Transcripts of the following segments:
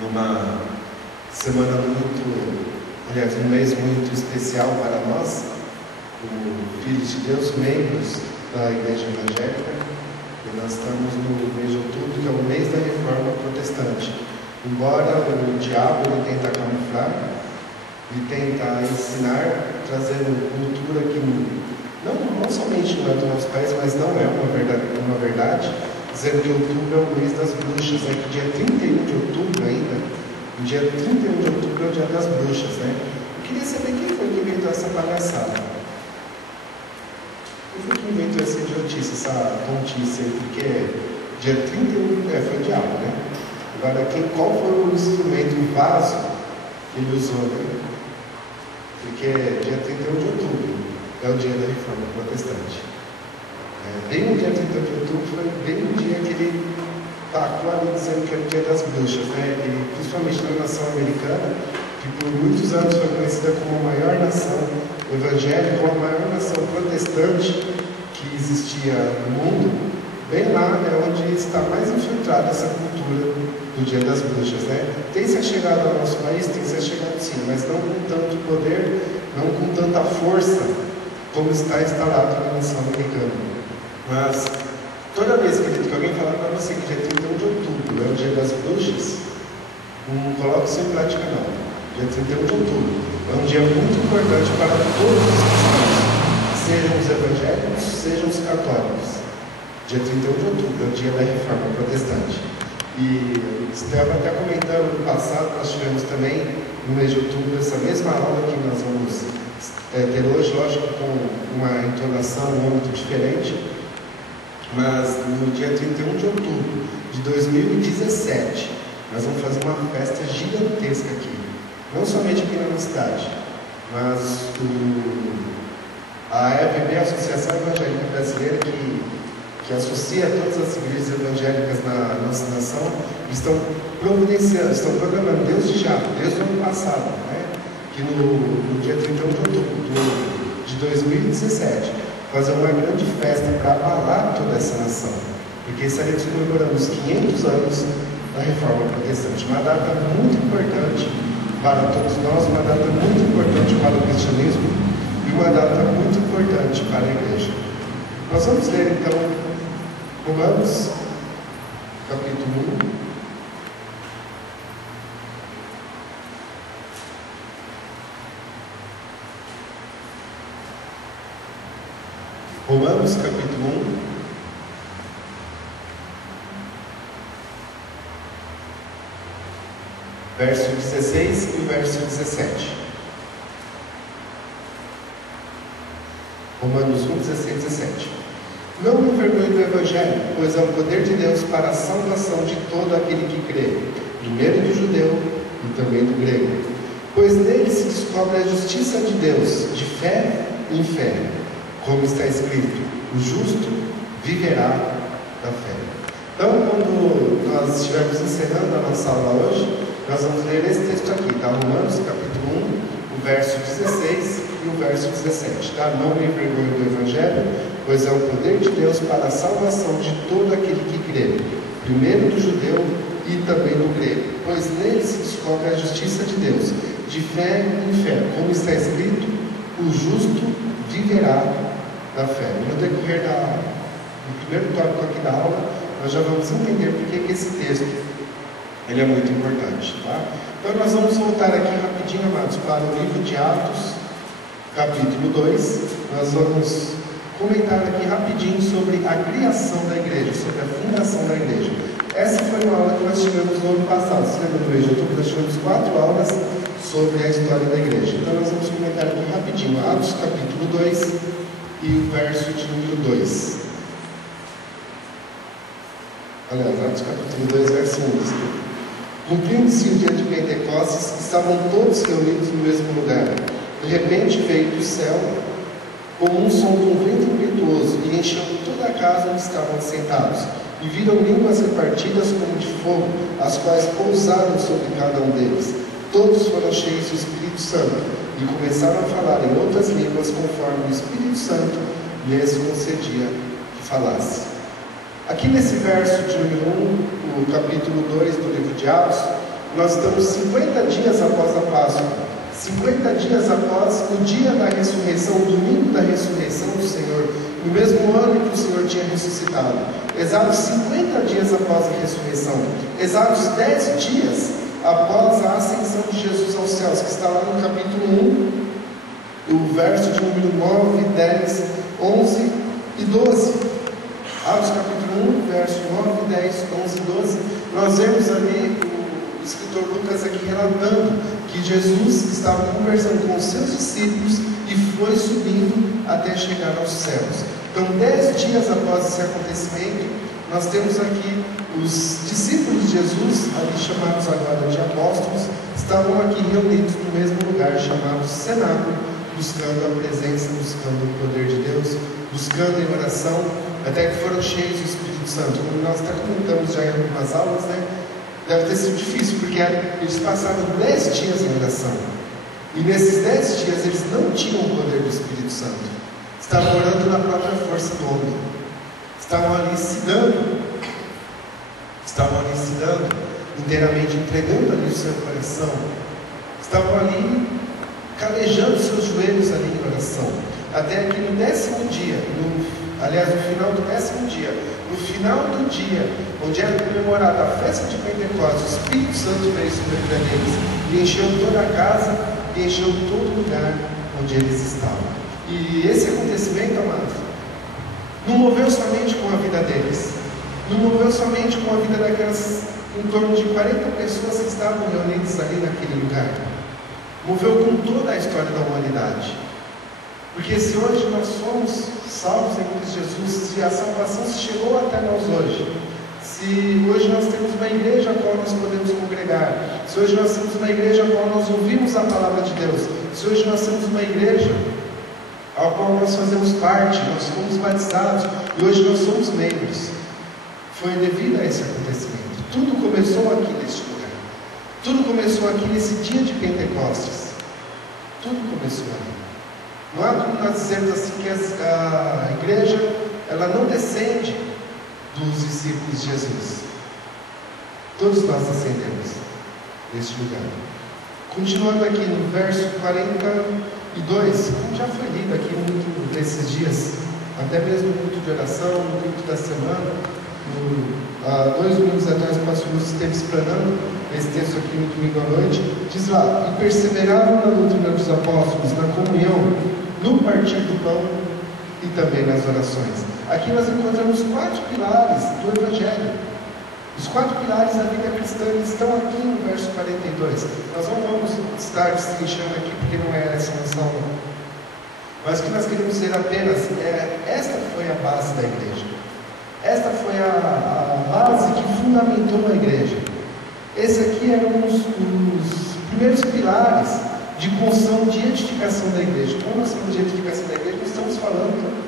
numa semana um mês muito especial para nós, o Filhos de Deus, membros da Igreja Evangélica, e nós estamos no mês de outubro, que é o mês da Reforma Protestante. Embora o diabo ele tenta camuflar e tenta ensinar, trazendo cultura que não somente não é do nosso país, mas não é uma verdade, dizendo que outubro é o mês das bruxas, né? Que dia 31 de outubro ainda, o dia 31 de outubro é o dia das bruxas, né? Eu queria saber quem foi que inventou essa palhaçada. Quem foi que inventou essa idiotice, essa tontice aí? Porque dia 31 foi o diabo, né? Agora, qual foi o instrumento, o vaso que ele usou, né? Porque dia 31 de outubro é o dia da Reforma Protestante. Bem no dia 31 de outubro foi bem no dia que ele tacou ali dizendo que era o dia das bruxas, né? E, principalmente na nação americana, que por muitos anos foi conhecida como a maior nação evangélica, ou a maior nação protestante que existia no mundo. Bem lá é onde está mais infiltrada essa cultura do dia das bruxas, né? Tem se chegado ao nosso país, tem se chegado sim, mas não com tanto poder, não com tanta força como está instalado na nação americana. Mas toda vez que alguém falar para você que dia 31 de outubro é o dia das bruxas, não coloque isso em prática não. Dia 31 de outubro é um dia muito importante para todos os cristãos, sejam os evangélicos, sejam os católicos. Dia 31 de outubro é o dia da Reforma Protestante. E estava até comentando no passado, nós tivemos também no mês de outubro essa mesma aula que nós vamos ter hoje, lógico, com uma entonação, um âmbito diferente, mas no dia 31 de outubro de 2017 nós vamos fazer uma festa gigantesca aqui, não somente aqui na nossa cidade, mas a EVB, a Associação Evangélica Brasileira, que associa todas as igrejas evangélicas na nossa nação, estão providenciando, estão programando desde o ano passado, né? Que no dia 31 de outubro de 2017, fazer uma grande festa para abalar toda essa nação, porque estaremos comemorando os 500 anos da Reforma Protestante, uma data muito importante para todos nós, uma data muito importante para o cristianismo e uma data muito importante para a igreja. Nós vamos ler então Romanos, capítulo 1. Romanos, capítulo 1. Verso 16 e verso 17. Romanos 1, 16 e 17. Não me envergonhe do Evangelho, pois é o poder de Deus para a salvação de todo aquele que crê, primeiro do judeu e também do grego. Pois nele se descobre a justiça de Deus, de fé em fé, como está escrito, o justo viverá da fé. Então, quando nós estivermos encerrando a nossa aula hoje, nós vamos ler esse texto aqui, tá? Romanos capítulo 1, o verso 16 e o verso 17, tá? Não me envergonhe do Evangelho, pois é o poder de Deus para a salvação de todo aquele que crê, primeiro do judeu e também do grego, pois nele se descobre a justiça de Deus, de fé em fé, como está escrito, o justo viverá da fé. No decorrer do primeiro tópico aqui da aula, nós já vamos entender por que esse texto ele é muito importante, tá? Então nós vamos voltar aqui rapidinho, amados, para o livro de Atos, capítulo 2. Nós vamos comentar aqui rapidinho sobre a criação da igreja, sobre a fundação da igreja. Essa foi uma aula que nós tivemos no ano passado. Você lembra, no mês de outubro, nós tivemos 4 aulas sobre a história da igreja. Então nós vamos comentar aqui rapidinho, Atos capítulo 2 e o verso de número 2. Aliás, Atos capítulo 2, verso 1. Cumprindo-se o dia de Pentecostes, estavam todos reunidos no mesmo lugar. De repente veio do céu como um som de um vento impetuoso e encheu toda a casa onde estavam sentados. E viram línguas repartidas como de fogo, as quais pousaram sobre cada um deles. Todos foram cheios do Espírito Santo e começaram a falar em outras línguas conforme o Espírito Santo lhes concedia que falasse. Aqui nesse verso de número 1, o capítulo 2 do livro de Atos, Nós estamos 50 dias após a Páscoa, 50 dias após o dia da ressurreição, o domingo da ressurreição do Senhor, no mesmo ano em que o Senhor tinha ressuscitado. Exatos 50 dias após a ressurreição, exatos 10 dias após a ascensão de Jesus aos céus, que está lá no capítulo 1, o verso de número 9, 10, 11 e 12. Atos capítulo 1, verso 9, 10, 11 e 12. Nós vemos ali o escritor Lucas aqui relatando que Jesus estava conversando com os seus discípulos e foi subindo até chegar aos céus. Então, 10 dias após esse acontecimento, nós temos aqui os discípulos de Jesus, ali chamados agora de apóstolos, estavam aqui reunidos no mesmo lugar chamado cenáculo, buscando a presença, buscando o poder de Deus, buscando em oração, até que foram cheios do Espírito Santo. Como nós até comentamos já em algumas aulas, né? Deve ter sido difícil, porque eles passaram 10 dias em oração. E nesses 10 dias eles não tinham o poder do Espírito Santo. Estavam orando na própria força do homem. Estavam ali se dando, inteiramente entregando ali o seu coração. Estavam ali calejando seus joelhos ali em oração. Até que no 10º dia, no final do 10º dia, no final do dia, onde era comemorada a festa de Pentecostes, o Espírito Santo veio sobre a vida deles e encheu toda a casa e encheu todo lugar onde eles estavam. E esse acontecimento, amados, não moveu somente com a vida deles, não moveu somente com a vida daquelas em torno de 40 pessoas que estavam reunidas ali naquele lugar. Moveu com toda a história da humanidade. Porque se hoje nós somos salvos em Cristo Jesus, se a salvação chegou até nós hoje, se hoje nós temos uma igreja a qual nós podemos congregar, se hoje nós temos uma igreja a qual nós ouvimos a palavra de Deus, se hoje nós temos uma igreja ao qual nós fazemos parte, nós fomos batizados e hoje nós somos membros, foi devido a esse acontecimento. Tudo começou aqui neste lugar. Tudo começou aqui nesse dia de Pentecostes. Tudo começou ali. Não há como nós dizermos assim que a igreja ela não descende dos discípulos de Jesus. Todos nós descendemos deste lugar. Continuando aqui no verso 42, como já foi lido aqui muito nesses dias, até mesmo no culto de oração, no culto da semana, há 2 domingos atrás o pastor Lúcio esteve explanando esse texto aqui no domingo à noite, diz lá: e perseveraram na doutrina dos apóstolos, na comunhão, no partir do pão e também nas orações. Aqui nós encontramos 4 pilares do Evangelho. Os 4 pilares da vida cristã estão aqui no verso 42. Nós não vamos estar destrinchando aqui porque não é essa a nossa aula. Mas o que nós queremos dizer apenas esta foi a base da igreja. Esta foi a base que fundamentou a igreja. Esse aqui era os primeiros pilares de construção, de edificação da igreja. Quando nós falamos de edificação da igreja, nós estamos falando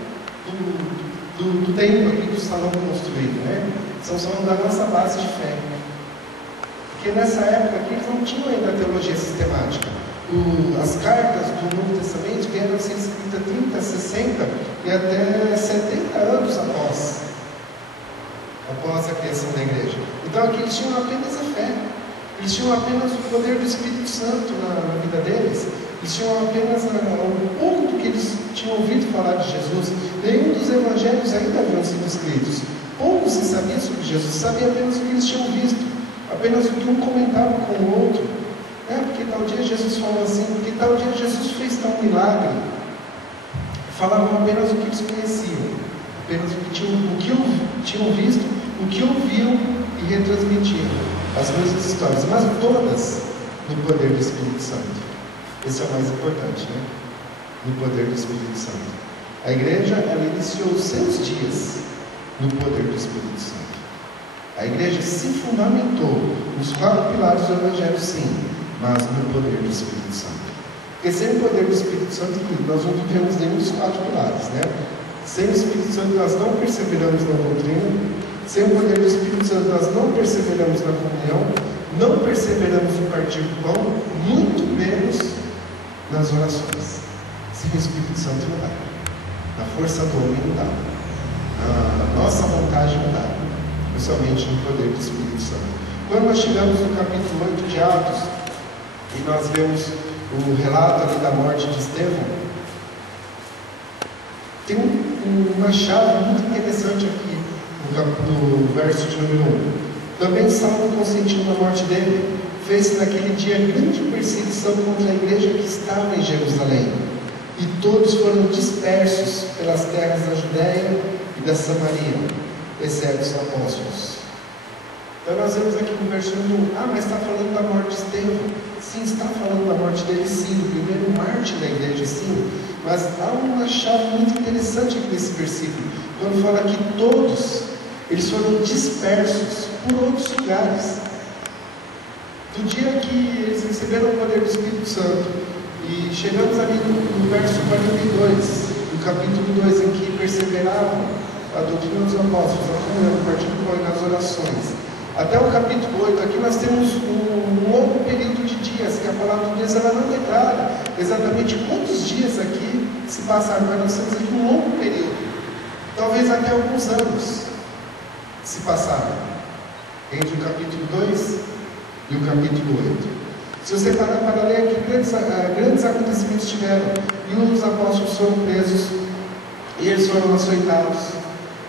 do templo aqui, do salão construído, né? Estamos falando da nossa base de fé. Porque nessa época aqui eles não tinham ainda a teologia sistemática. As cartas do Novo Testamento vieram a ser escritas 30, 60 e até 70 anos após a criação da igreja. Então aqui eles tinham apenas a fé, eles tinham apenas o poder do Espírito Santo na vida deles, eles tinham apenas um pouco do que eles tinham ouvido falar de Jesus. Nenhum dos evangelhos ainda haviam sido escritos, pouco se sabia sobre Jesus, sabia apenas o que eles tinham visto, apenas o que um comentava com o outro. Porque tal dia Jesus falou assim, porque tal dia Jesus fez tal milagre. Falavam apenas o que eles conheciam, apenas o que tinham visto, o que ouviam e retransmitiam, as mesmas histórias, mas todas no poder do Espírito Santo. Esse é o mais importante, né? No poder do Espírito Santo. A igreja, ela iniciou os seus dias no poder do Espírito Santo. A igreja se fundamentou nos 4 pilares do Evangelho, sim, mas no poder do Espírito Santo. Porque sem o poder do Espírito Santo, nós não vivemos nenhum dos 4 pilares, né? Sem o Espírito Santo, nós não perseveramos na doutrina. Sem o poder do Espírito Santo, nós não perseveramos na comunhão, não perseveramos no partir do pão, muito menos nas orações. Sem o Espírito Santo não dá. Na força do homem não dá. Na nossa vontade não dá. Somente no poder do Espírito Santo. Quando nós chegamos no capítulo 8 de Atos, e nós vemos o relato ali da morte de Estevão, tem uma chave muito interessante aqui, no verso de número 1. Também Saulo consentiu na morte dele. Fez-se naquele dia grande perseguição contra a igreja que estava em Jerusalém, e todos foram dispersos pelas terras da Judéia e da Samaria, exceto os apóstolos. Então nós vemos aqui no verso 1, mas está falando da morte de Estevão. Sim, está falando da morte dele, sim, o primeiro mártir da igreja, sim. Mas há uma chave muito interessante aqui nesse versículo, quando fala que todos, eles foram dispersos por outros lugares. Do dia que eles receberam o poder do Espírito Santo, e chegamos ali no verso 42, do capítulo 2, em que perseveravam a doutrina dos apóstolos, a comunhão, o partido do pão e nas orações. Até o capítulo 8, aqui nós temos um longo período de dias, que a palavra de Deus ela não declara exatamente quantos dias aqui se passaram, mas nós temos aqui um longo período, talvez até alguns anos se passaram, entre o capítulo 2 e o capítulo 8. Se você parar para ler aqui, grandes acontecimentos tiveram, e os apóstolos foram presos, e eles foram açoitados,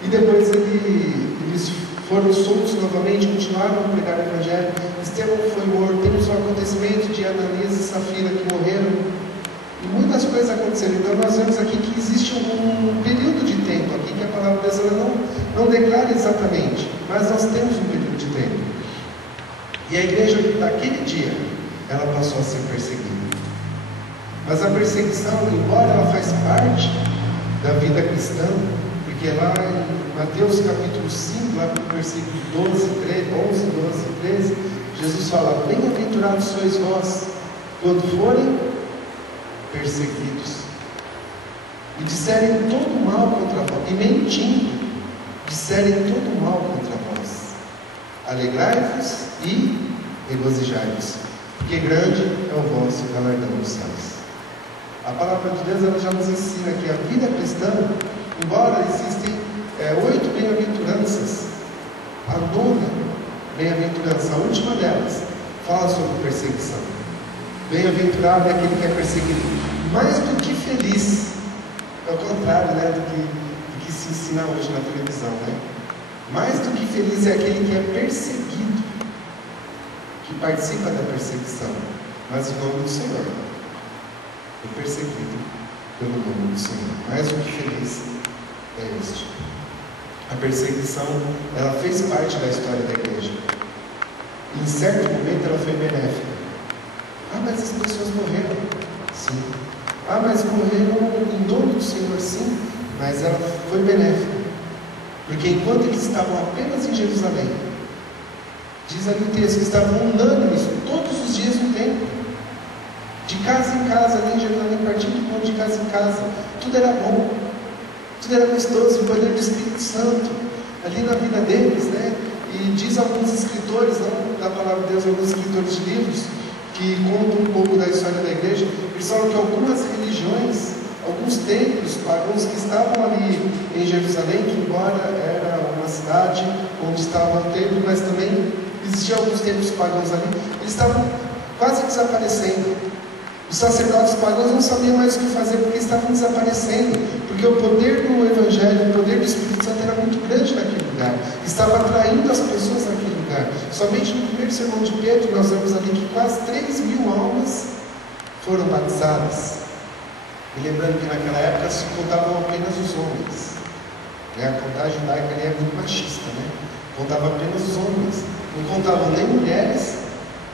e depois eles foram soltos novamente, continuaram a pregar o Evangelho. Estevão foi morto. Temos o acontecimento de Ananias e Safira que morreram, e muitas coisas aconteceram. Então nós vemos aqui que existe um período de tempo aqui que a palavra de Deus ela não declara exatamente, mas nós temos um período de tempo. E a igreja daquele dia ela passou a ser perseguida. Mas a perseguição, embora ela faz parte da vida cristã, porque lá em Mateus capítulo 5, lá no versículo 11, 12, 13, Jesus fala: bem-aventurados sois vós, quando forem perseguidos, e disserem todo mal contra vós, e mentindo, disserem todo mal contra vós. Alegrai-vos e regozijai-vos, porque grande é o vosso galardão nos céus. A palavra de Deus ela já nos ensina que a vida cristã, embora existem 8 bem-aventuranças, a 9ª bem-aventurança, a última delas, fala sobre perseguição. Bem-aventurado é aquele que é perseguido, mais do que feliz, é o contrário, do que se ensina hoje na televisão, mais do que feliz é aquele que é perseguido, que participa da perseguição, mas o nome do Senhor é perseguido pelo nome do Senhor. Mais do que feliz é este. A perseguição, ela fez parte da história da igreja. Em certo momento ela foi benéfica. Mas as pessoas morreram. Sim. Mas morreram em nome do Senhor. Sim. Mas ela foi benéfica. Porque enquanto eles estavam apenas em Jerusalém, diz ali o texto, que estavam unânimes todos os dias no templo, de casa em casa, ali em Jerusalém, partindo de pão de casa em casa. Tudo era bom, tudo era gostoso, o poder do Espírito Santo ali na vida deles, E diz alguns escritores, da palavra de Deus, alguns escritores de livros, que contam um pouco da história da igreja, eles falam que algumas religiões, alguns templos pagãos que estavam ali em Jerusalém, que embora era uma cidade onde estava o templo, mas também existiam alguns templos pagãos ali, eles estavam quase desaparecendo. Os sacerdotes pagãos não sabiam mais o que fazer, porque estavam desaparecendo, porque o poder do Evangelho, o poder do Espírito Santo era muito grande naquele lugar, estava atraindo as pessoas naquele lugar. Somente no primeiro sermão de Pedro nós vemos ali que quase 3.000 almas foram batizadas. E lembrando que naquela época se contavam apenas os homens, a contagem judaica ali é muito machista, contava apenas os homens, não contavam nem mulheres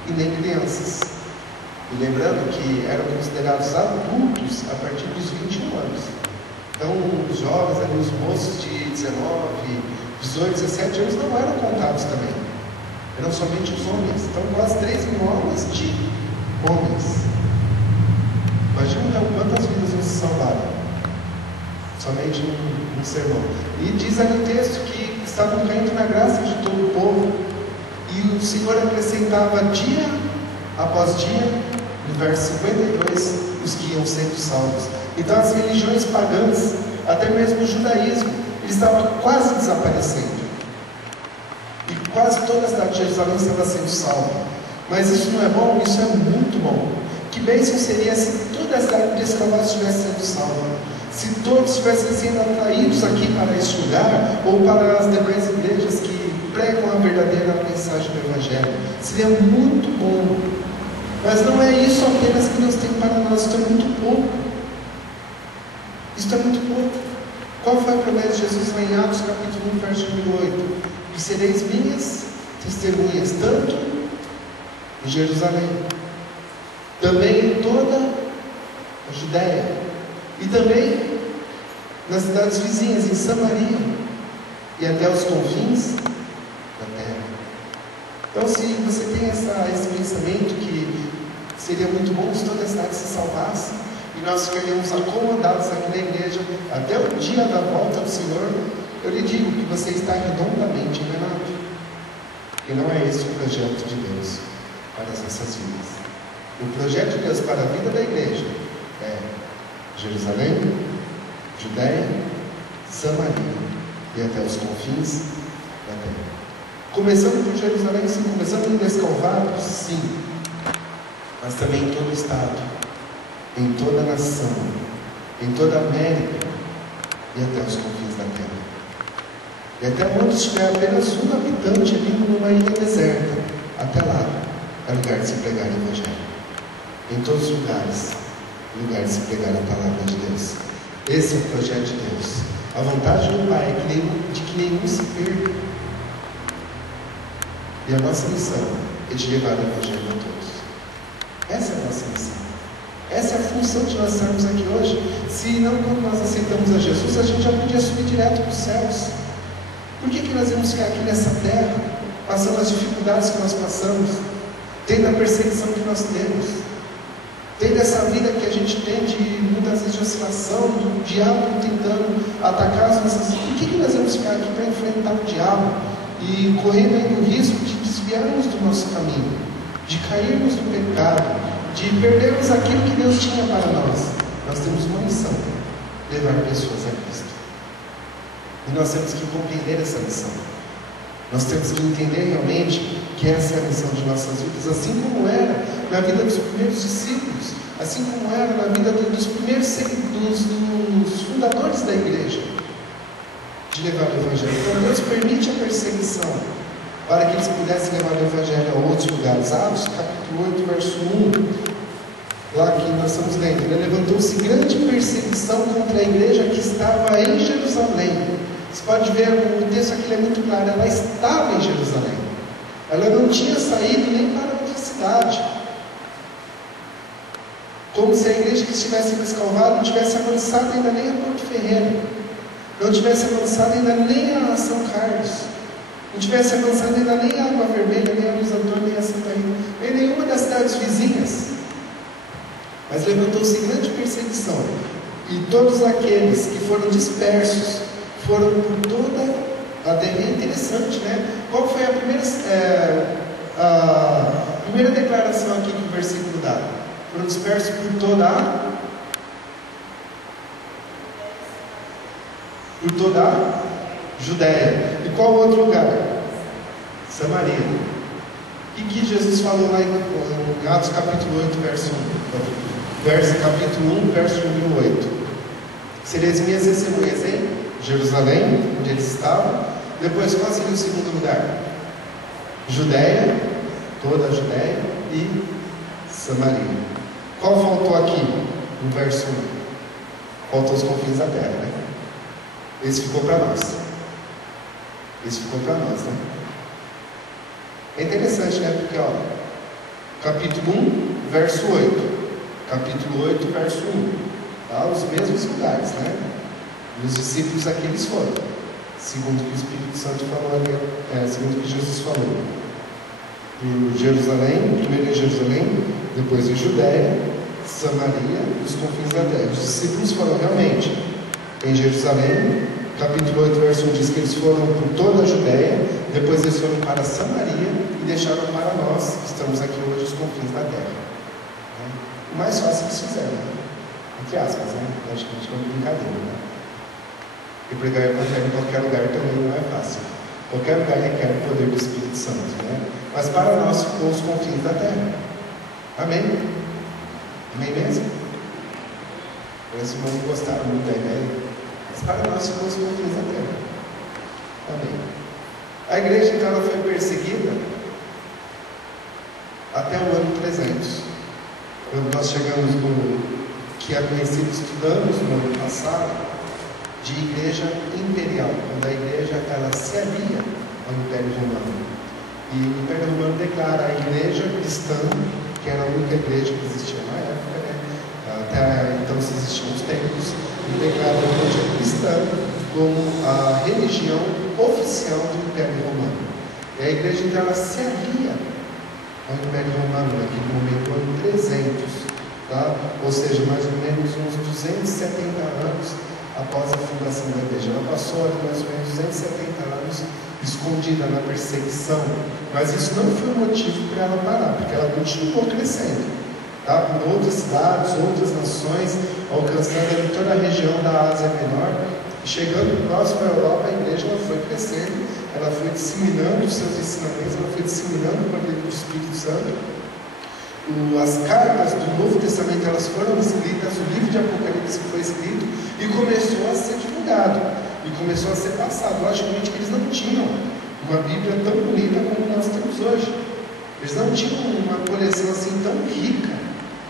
e nem crianças. E lembrando que eram considerados adultos a partir dos 21 anos. Então os jovens ali, os moços de 19, 18, 17 anos não eram contados também, eram somente os homens. Então quase 3.000 almas de homens. Imagina então quantas vidas não se salvaram, somente um sermão. E diz ali o texto que estavam caindo na graça de todo o povo, e o Senhor acrescentava dia após dia, no verso 52, os que iam sendo salvos. Então as religiões pagãs, até mesmo o judaísmo, ele estava quase desaparecendo. E quase toda a cidade de Jerusalém estava sendo salva. Mas isso não é bom? Isso é muito bom. Que bênção seria se toda a cidade de Escalvado estivesse sendo salva, se todos estivessem sendo atraídos aqui para este lugar, ou para as demais igrejas que pregam a verdadeira mensagem do Evangelho. Seria muito bom. Mas não é isso apenas que Deus tem para nós. Isso é muito pouco. Isso é muito pouco. Qual foi a promessa de Jesus lá em Atos capítulo 1, verso número 8? Que sereis minhas testemunhas, tanto em Jerusalém, também em toda a Judéia, e também nas cidades vizinhas, em Samaria, e até os confins da terra. Então, se você tem esse pensamento que seria muito bom se toda a cidade se salvasse, e nós ficaríamos acomodados aqui na igreja até o dia da volta do Senhor, eu lhe digo que você está redondamente enganado. E não é esse o projeto de Deus para as nossas vidas. O projeto de Deus para a vida da igreja é Jerusalém, Judéia, Samaria e até os confins da terra. Começando por Jerusalém, sim. Começando em Descalvados, sim. Mas também em todo o estado, em toda a nação, em toda a América e até os confins da terra. E até onde estiver apenas um habitante ali numa ilha deserta, até lá é lugar de se pregar o Evangelho. Em todos os lugares, lugar de se pregar a palavra de Deus. Esse é o projeto de Deus. A vontade do Pai é de que nenhum se perca. E a nossa missão é de levar o Evangelho a todos. Essa é a nossa missão. Essa é a função de nós estarmos aqui hoje. Se não, quando nós aceitamos a Jesus, a gente já podia subir direto para os céus. Por que nós vamos ficar aqui nessa terra, passando as dificuldades que nós passamos, tendo a perseguição que nós temos, tendo essa vida que a gente tem de muitas vezes de oscilação, do diabo tentando atacar as nossas vidas? Por que nós vamos ficar aqui para enfrentar o diabo e correndo aí o risco de desviarmos do nosso caminho, de cairmos no pecado, de perdermos aquilo que Deus tinha para nós? Nós temos uma missão: levar pessoas a Cristo. E nós temos que compreender essa missão. Nós temos que entender realmente que essa é a missão de nossas vidas, assim como era na vida dos primeiros discípulos, assim como era na vida dos primeiros dos fundadores da igreja, de levar o Evangelho. Então Deus permite a perseguição para que eles pudessem levar o Evangelho a outros lugares. Atos capítulo 8, verso 1, lá que nós estamos lendo, levantou-se grande perseguição contra a igreja que estava em Jerusalém. Você pode ver, o texto aqui é muito claro, ela estava em Jerusalém, ela não tinha saído nem para outra cidade, como se a igreja que estivesse em Descalvado não tivesse avançado ainda nem a Porto Ferreira, não tivesse avançado ainda nem a São Carlos, não tivesse avançado ainda nem a Água Vermelha, nem a Luz Antônio, nem a Santa Rita, nem nenhuma das cidades vizinhas. Mas levantou-se grande perseguição, e todos aqueles que foram dispersos foram por toda a terra. É interessante, né? Qual foi a primeira declaração aqui que o versículo dá? Foram dispersos por toda a Judéia. E qual outro lugar? Samaria. E que Jesus falou lá em Atos capítulo 8, verso 1. Capítulo 1, verso número 8. Sereis minhas testemunhas em Jerusalém, onde eles estavam. Depois, qual seria o segundo lugar? Judéia, toda a Judéia e Samaria. Qual faltou aqui no verso 1? Faltou os confins da terra, né? Esse ficou para nós. Né? É interessante, né? Porque, ó, capítulo 1, verso 8. Capítulo 8, verso 1. Tá? Os mesmos lugares, né? E os discípulos aqui eles foram, segundo o que o Espírito Santo falou, segundo o que Jesus falou. Por Jerusalém, primeiro em Jerusalém, depois em Judéia, Samaria e os confins da terra. Os discípulos foram realmente em Jerusalém. Capítulo 8, verso 1 diz que eles foram por toda a Judéia, depois eles foram para Samaria e deixaram para nós, que estamos aqui hoje, os confins da terra. O mais fácil que eles fizeram, entre aspas, né? Logicamente, é uma brincadeira, né? E pregar o Evangelho em qualquer lugar também não é fácil. Qualquer lugar requer o poder do Espírito Santo, né? Mas para nós ficou os confins da terra. Amém? Amém mesmo? Os irmãos não gostaram muito da ideia, mas para nós ficou os confins da terra. Amém. A igreja então ela foi perseguida até o ano 300, quando nós chegamos no que é conhecido, estudamos no ano passado, de igreja imperial, quando a igreja ela se alia ao Império Romano. E o Império Romano declara a igreja cristã, que era a única igreja que existia na época, né? Até então se existiam os templos, e declara a igreja cristã como a religião oficial do Império Romano. E a igreja então ela se alia ao Império Romano naquele momento, ano 300, tá? Ou seja, mais ou menos uns 270 anos após a fundação da igreja. Ela passou ali mais ou menos 270 anos escondida na perseguição, mas isso não foi motivo para ela parar, porque ela continuou crescendo, tá? Por outras cidades, outras nações, alcançando toda a região da Ásia Menor, e chegando próximo à Europa, a igreja ela foi crescendo, ela foi disseminando os seus ensinamentos, ela foi disseminando o poder do Espírito Santo. As cartas do Novo Testamento elas foram escritas, o livro de Apocalipse foi escrito e começou a ser divulgado e começou a ser passado. Logicamente que eles não tinham uma Bíblia tão bonita como nós temos hoje, eles não tinham uma coleção assim tão rica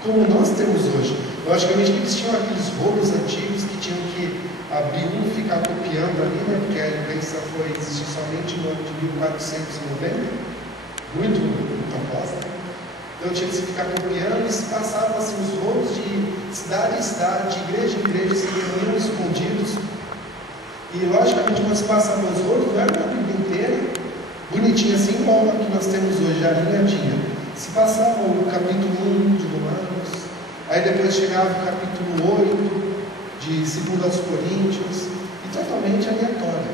como nós temos hoje. Logicamente que eles tinham aqueles rolos antigos que tinham que abrir um e ficar copiando ali, né? Porque a imprensa foi existir somente no ano de 1490, muito após, né? Então tinha que se ficar copiando e se passavam assim os rolos de cidade em cidade, de igreja em igreja, se reuniam escondidos. E logicamente quando se passavam os rolos, não era a Bíblia inteira, bonitinha assim, igual a que nós temos hoje, alinhadinha. Se passava o capítulo 1 de Romanos, aí depois chegava o capítulo 8 de 2 aos Coríntios, e totalmente aleatório.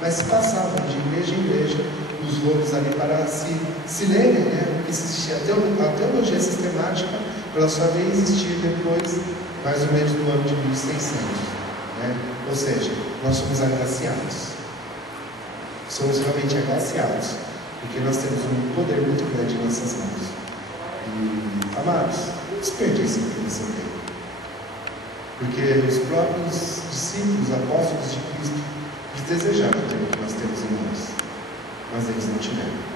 Mas se passavam de igreja em igreja os rolos ali para se lerem, né? Porque existia a teologia sistemática, ela só veio existir depois, mais ou menos no ano de 1600, né? Ou seja, nós somos agraciados, somos realmente agraciados, porque nós temos um poder muito grande em nossas mãos. E, amados, não desperdice o que você tem, porque os próprios discípulos, apóstolos de Cristo, eles desejaram ter o que nós temos em nós, mas eles não tiveram.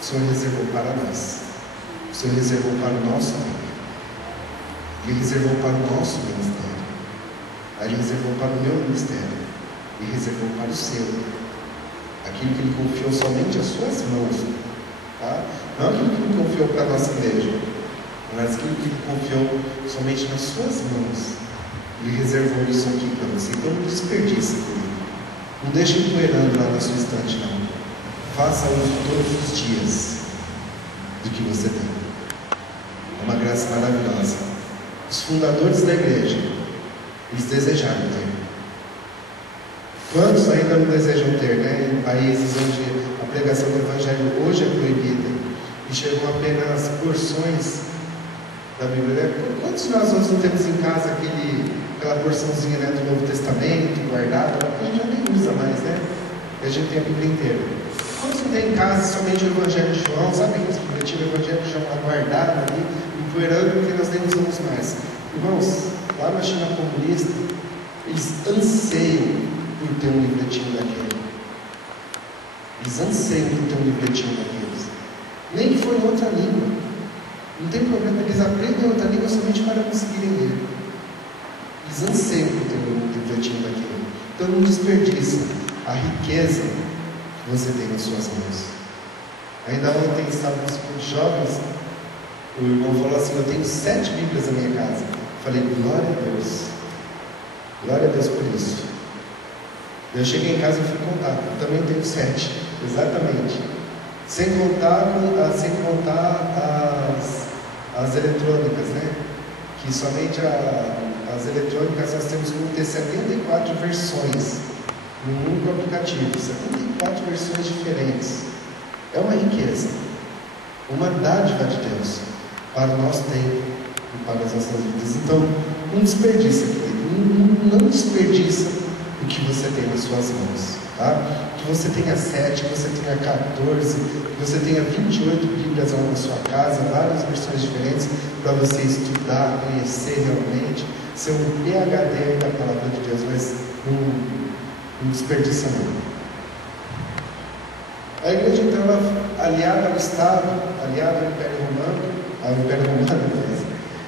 O Senhor reservou para nós, o Senhor reservou para o nosso bem, Ele reservou para o nosso ministério, Ele reservou para o meu ministério, Ele reservou para o seu, aquilo que Ele confiou somente às suas mãos, tá? Não aquilo que Ele confiou para a nossa igreja, mas aquilo que Ele confiou somente nas suas mãos. Ele reservou isso aqui para você. Então não desperdice, querido. Não deixe empoeirando lá na sua estante, não. Faça uso todos os dias do que você tem. É uma graça maravilhosa. Os fundadores da igreja, eles desejaram ter. Quantos ainda não desejam ter, né? Em países onde a pregação do Evangelho hoje é proibida e chegam apenas porções da Bíblia. Quantos de nós não temos em casa aquela porçãozinha, né, do Novo Testamento guardada? A gente já nem usa mais, né? E a gente tem a Bíblia inteira. Quantos não tem em casa somente o Evangelho de João? Sabe aqueles que tinham o Evangelho de João guardado ali, empoeirando, porque nós nem usamos mais? Irmãos, lá na China comunista, eles anseiam por ter um livretinho daquele. Eles anseiam por ter um livretinho daqueles. Nem que for em outra língua. Não tem problema, eles aprendem outra língua somente para conseguirem ler. Eles anseiam por ter um livretinho daquele. Então não desperdiça a riqueza que você tem nas suas mãos. Ainda ontem estávamos com jovens, o irmão falou assim: eu tenho 7 Bíblias na minha casa. Falei, glória a Deus. Glória a Deus por isso. Eu cheguei em casa e fui contar. Eu também tenho 7, exatamente. Sem contar as eletrônicas, né? Que somente as eletrônicas nós temos que ter 74 versões no único aplicativo, 74 versões diferentes. É uma riqueza, uma dádiva de Deus para o nosso tempo e para as nossas vidas. Então, não desperdiça, querido, não desperdiça o que você tem nas suas mãos, tá? que você tenha 7, que você tenha 14, que você tenha 28 Bíblias lá na sua casa, várias versões diferentes, para você estudar, conhecer realmente, ser um PhD da palavra de Deus, mas não desperdiça não. A igreja, então, ela, aliada ao Estado, aliada ao Império Romano,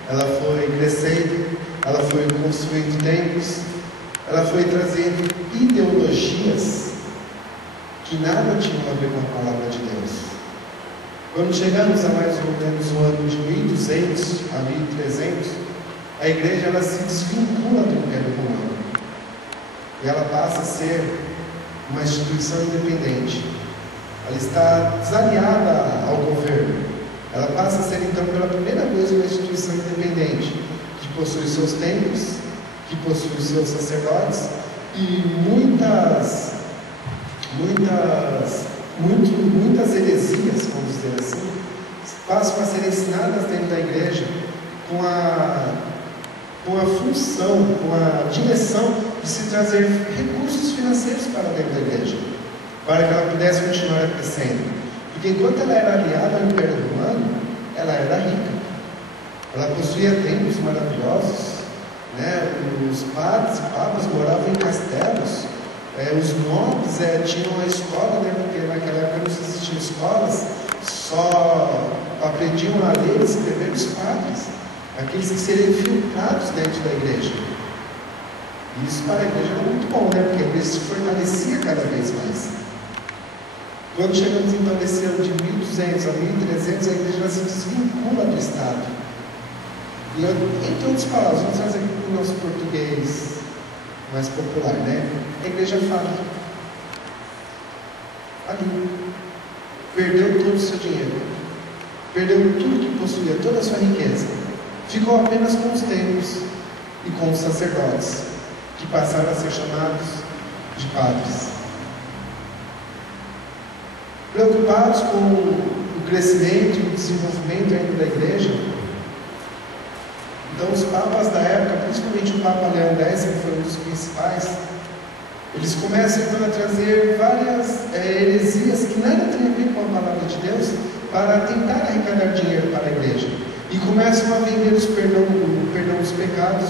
ela foi crescendo, ela foi construindo templos, ela foi trazendo ideologias que nada tinham a ver com a palavra de Deus. Quando chegamos a mais ou menos o ano de 1200 a 1300, a igreja ela se desvincula do Império Romano e ela passa a ser uma instituição independente. Ela está desaliada ao governo. Ela passa a ser, então, pela primeira vez, uma instituição independente, que possui seus templos, que possui seus sacerdotes e muitas heresias, vamos dizer assim, passam a ser ensinadas dentro da igreja com a função, com a direção de se trazer recursos financeiros para dentro da igreja, para que ela pudesse continuar crescendo. Porque enquanto ela era aliada ao Império Romano, ela era rica. Ela possuía templos maravilhosos, né? Os padres e papas moravam em castelos, os nobres tinham a escola, né? Porque naquela época não existiam escolas, só aprendiam a ler e escrever os padres, aqueles que seriam infiltrados dentro da igreja. E isso para a igreja era muito bom, né? Porque a igreja se fortalecia cada vez mais. Quando chegamos então nesse ano de 1200 a 1300, a igreja se desvincula do Estado. E entre outras palavras, vamos trazer aqui para o nosso português mais popular, né? A igreja fala. Ali. Perdeu todo o seu dinheiro. Perdeu tudo que possuía, toda a sua riqueza. Ficou apenas com os templos e com os sacerdotes, que passaram a ser chamados de padres. Preocupados com o crescimento e o desenvolvimento ainda da igreja, então os papas da época, principalmente o Papa Leão X, que foi um dos principais, eles começam então a trazer várias heresias que nada tem a ver com a palavra de Deus, para tentar arrecadar dinheiro para a igreja. E começam a vender o perdão dos pecados,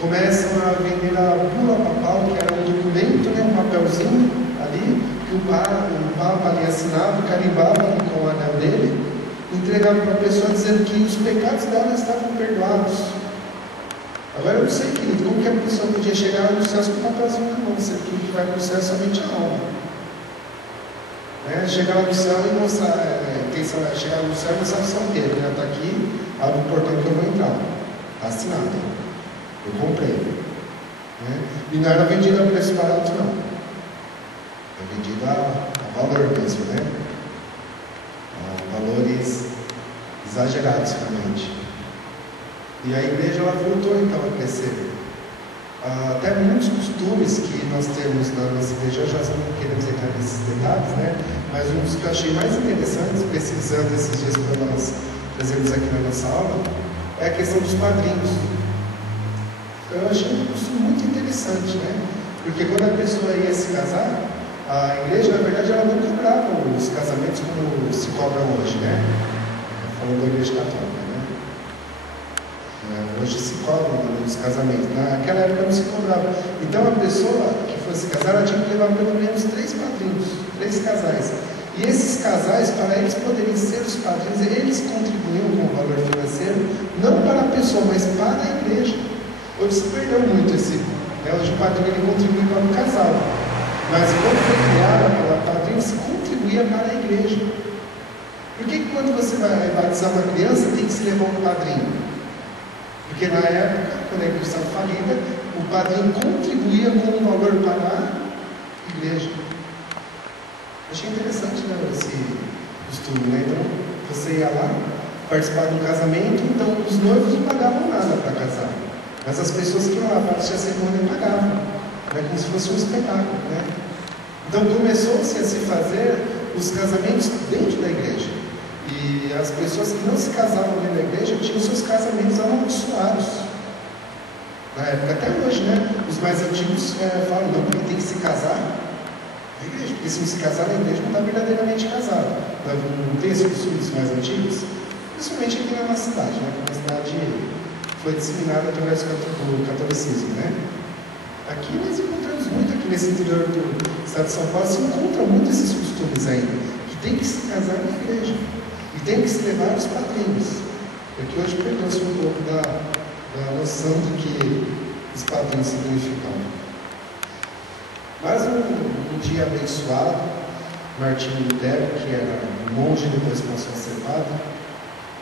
começam a vender a bula papal, que era um documento, né, um papelzinho ali, que o Papa ali assinava, carimbava ali com o anel dele, entregava para a pessoa dizendo que os pecados dela estavam perdoados. Agora eu não sei, querido, como que a pessoa podia chegar no céu com o papelzinho na mão, sendo que o que vai para o céu é somente a alma. Chegar lá no céu e mostrar, chegar no céu e mostrar o São Pedro, está aqui, abre o portão que eu vou entrar, está assinado, eu comprei. E não era vendido a preço barato, não. É vendido a valor mesmo, né? A valores exagerados realmente. E a igreja ela voltou então a crescer. Até muitos costumes que nós temos na nossa igreja, já não queremos entrar nesses detalhes, né? Mas um dos que eu achei mais interessantes, pesquisando esses dias para nós trazermos aqui na nossa aula, é a questão dos padrinhos. Eu achei um costume muito interessante, né? Porque quando a pessoa ia se casar, a igreja, na verdade, ela não cobrava os casamentos como se cobram hoje, né? Falando da igreja católica, né? Hoje se cobram os casamentos. Naquela época não se cobrava. Então a pessoa que fosse casar, ela tinha que levar pelo menos 3 padrinhos, 3 casais. E esses casais, para eles poderem ser os padrinhos, eles contribuíam com o valor financeiro, não para a pessoa, mas para a igreja. Hoje se perdeu muito esse. Hoje o padrinho ele contribui para o casal. Mas quando foi criada pela padrinho, se contribuía para a igreja. Por que quando você vai batizar uma criança, tem que se levar um padrinho? Porque na época, quando a igreja estava falida, o padrinho contribuía com um valor para a igreja. Achei interessante, né, esse costume, né? Então, você ia lá, participar do casamento, então os noivos não pagavam nada para casar. Mas as pessoas que iam lá para assistir a cerimônia pagavam. Era como se fosse um espetáculo, né? Então começou-se a se fazer os casamentos dentro da igreja. E as pessoas que não se casavam dentro da igreja tinham seus casamentos amaldiçoados. Na época, até hoje, né? Os mais antigos falam, não, porque tem que se casar. Na igreja, porque se não se casar na igreja, não está verdadeiramente casado. No texto dos filhos mais antigos, principalmente aqui na nossa cidade, né? Uma cidade foi disseminada através do catolicismo, né? Aqui nós encontramos muito, aqui nesse interior do estado de São Paulo, se encontra muito esses costumes ainda, que tem que se casar na igreja, e tem que se levar os padrinhos. Porque hoje perdeu-se um pouco da noção do que os padrinhos significam. Mas um dia abençoado, Martinho Lutero, que era um monge, depois passou a ser padre,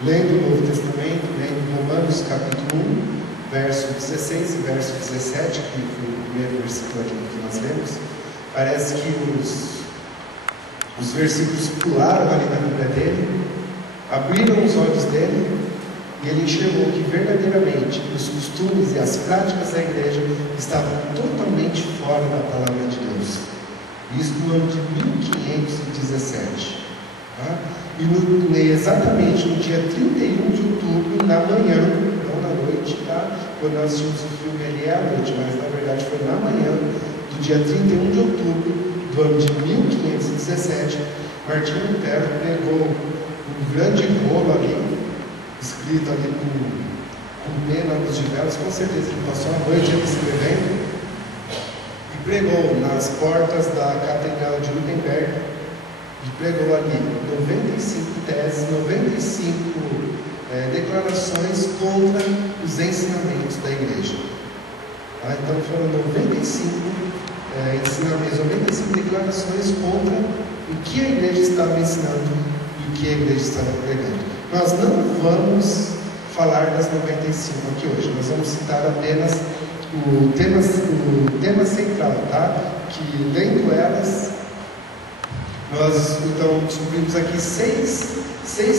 lendo o Novo Testamento, lendo Romanos capítulo 1, verso 16 e verso 17, que foi o primeiro versículo aqui que nós lemos, parece que os versículos pularam ali na Bíblia dele, abriram os olhos dele, e ele enxergou que verdadeiramente os costumes e as práticas da igreja estavam totalmente fora da palavra de Deus. Isso no ano de 1517. Tá? E exatamente no dia 31 de outubro, na manhã, não na noite, tá? Quando nós assistimos o filme, ele é à noite, mas na verdade foi na manhã do dia 31 de outubro do ano de 1517, Martinho Lutero pegou um grande rolo ali, escrito ali com pena nos velas, com certeza ele passou a noite ali escrevendo, e pregou nas portas da Catedral de Wittenberg, e pregou ali 95 teses, 95 declarações contra os ensinamentos da igreja. Tá? Então foram 95 ensinamentos, 95 declarações contra o que a igreja estava ensinando e o que a igreja estava pregando. Nós não vamos falar das 95 aqui hoje, nós vamos citar apenas o tema central, tá? Que lendo elas, nós então descobrimos aqui seis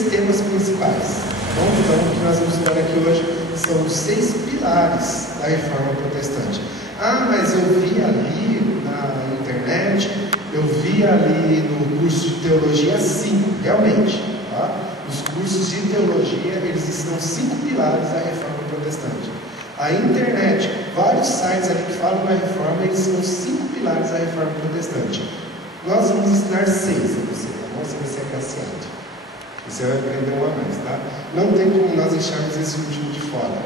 temas principais. Então o que nós vamos falar aqui hoje são os 6 pilares da reforma protestante. Ah, mas eu vi ali na internet, eu vi ali no curso de teologia, sim, realmente, tá? Os cursos de teologia, eles ensinam 5 pilares da reforma protestante. A internet, vários sites ali que falam da reforma, eles ensinam 5 pilares da reforma protestante. Nós vamos ensinar 6 a você, tá bom? Você vai ser agraciado. Você vai aprender um a mais, tá? Não tem como nós deixarmos esse último de fora.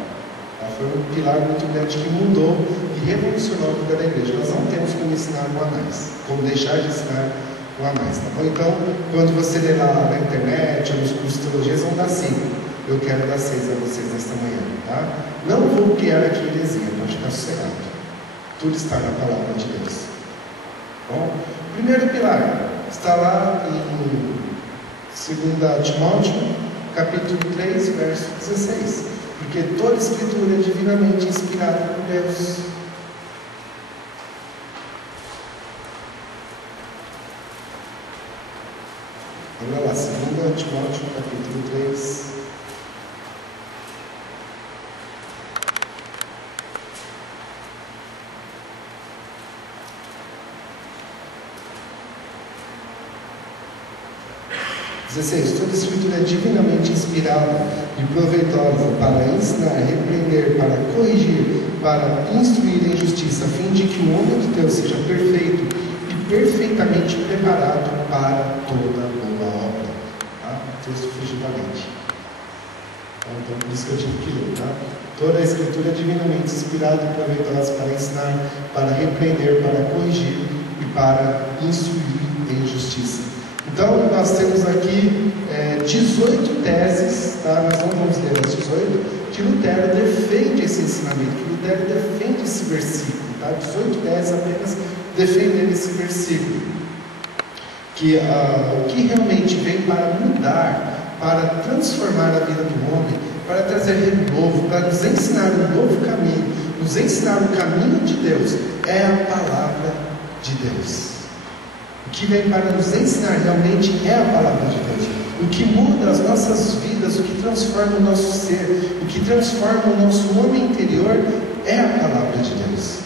Tá? Foi um pilar muito grande que mudou e revolucionou a vida da igreja. Nós não temos como ensinar um a mais, como deixar de ensinar um a mais, tá bom? Então, quando você ler lá na internet ou nos cursos de teologia, vão dar 5. Eu quero dar 6 a vocês nesta manhã, tá? Não vou criar aqui heresia, pode ficar sossegado. Tudo está na palavra de Deus. Bom, primeiro pilar está lá em 2 Timóteo, capítulo 3, verso 16. Porque toda escritura é divinamente inspirada por Deus. Olha lá, 2 Timóteo, capítulo 3. Toda escritura é divinamente inspirada e proveitosa para ensinar, repreender, para corrigir, para instruir em justiça, a fim de que o homem de Deus seja perfeito e perfeitamente preparado para toda boa obra. Tá? O texto fugidamente. Então, por isso que eu tive que ler. Tá? Toda a escritura é divinamente inspirada e proveitosa para ensinar, para repreender, para corrigir e para instruir em justiça. Então, nós temos aqui 18 teses, tá? Nós não vamos ler as 18, que Lutero defende esse ensinamento, que Lutero defende esse versículo, tá? 18 teses apenas defendendo esse versículo. Que o que realmente vem para mudar, para transformar a vida do homem, para trazer renovo, para nos ensinar um novo caminho, nos ensinar o caminho de Deus, é a palavra de Deus. O que vem para nos ensinar realmente é a palavra de Deus. O que muda as nossas vidas, o que transforma o nosso ser, o que transforma o nosso homem interior é a palavra de Deus.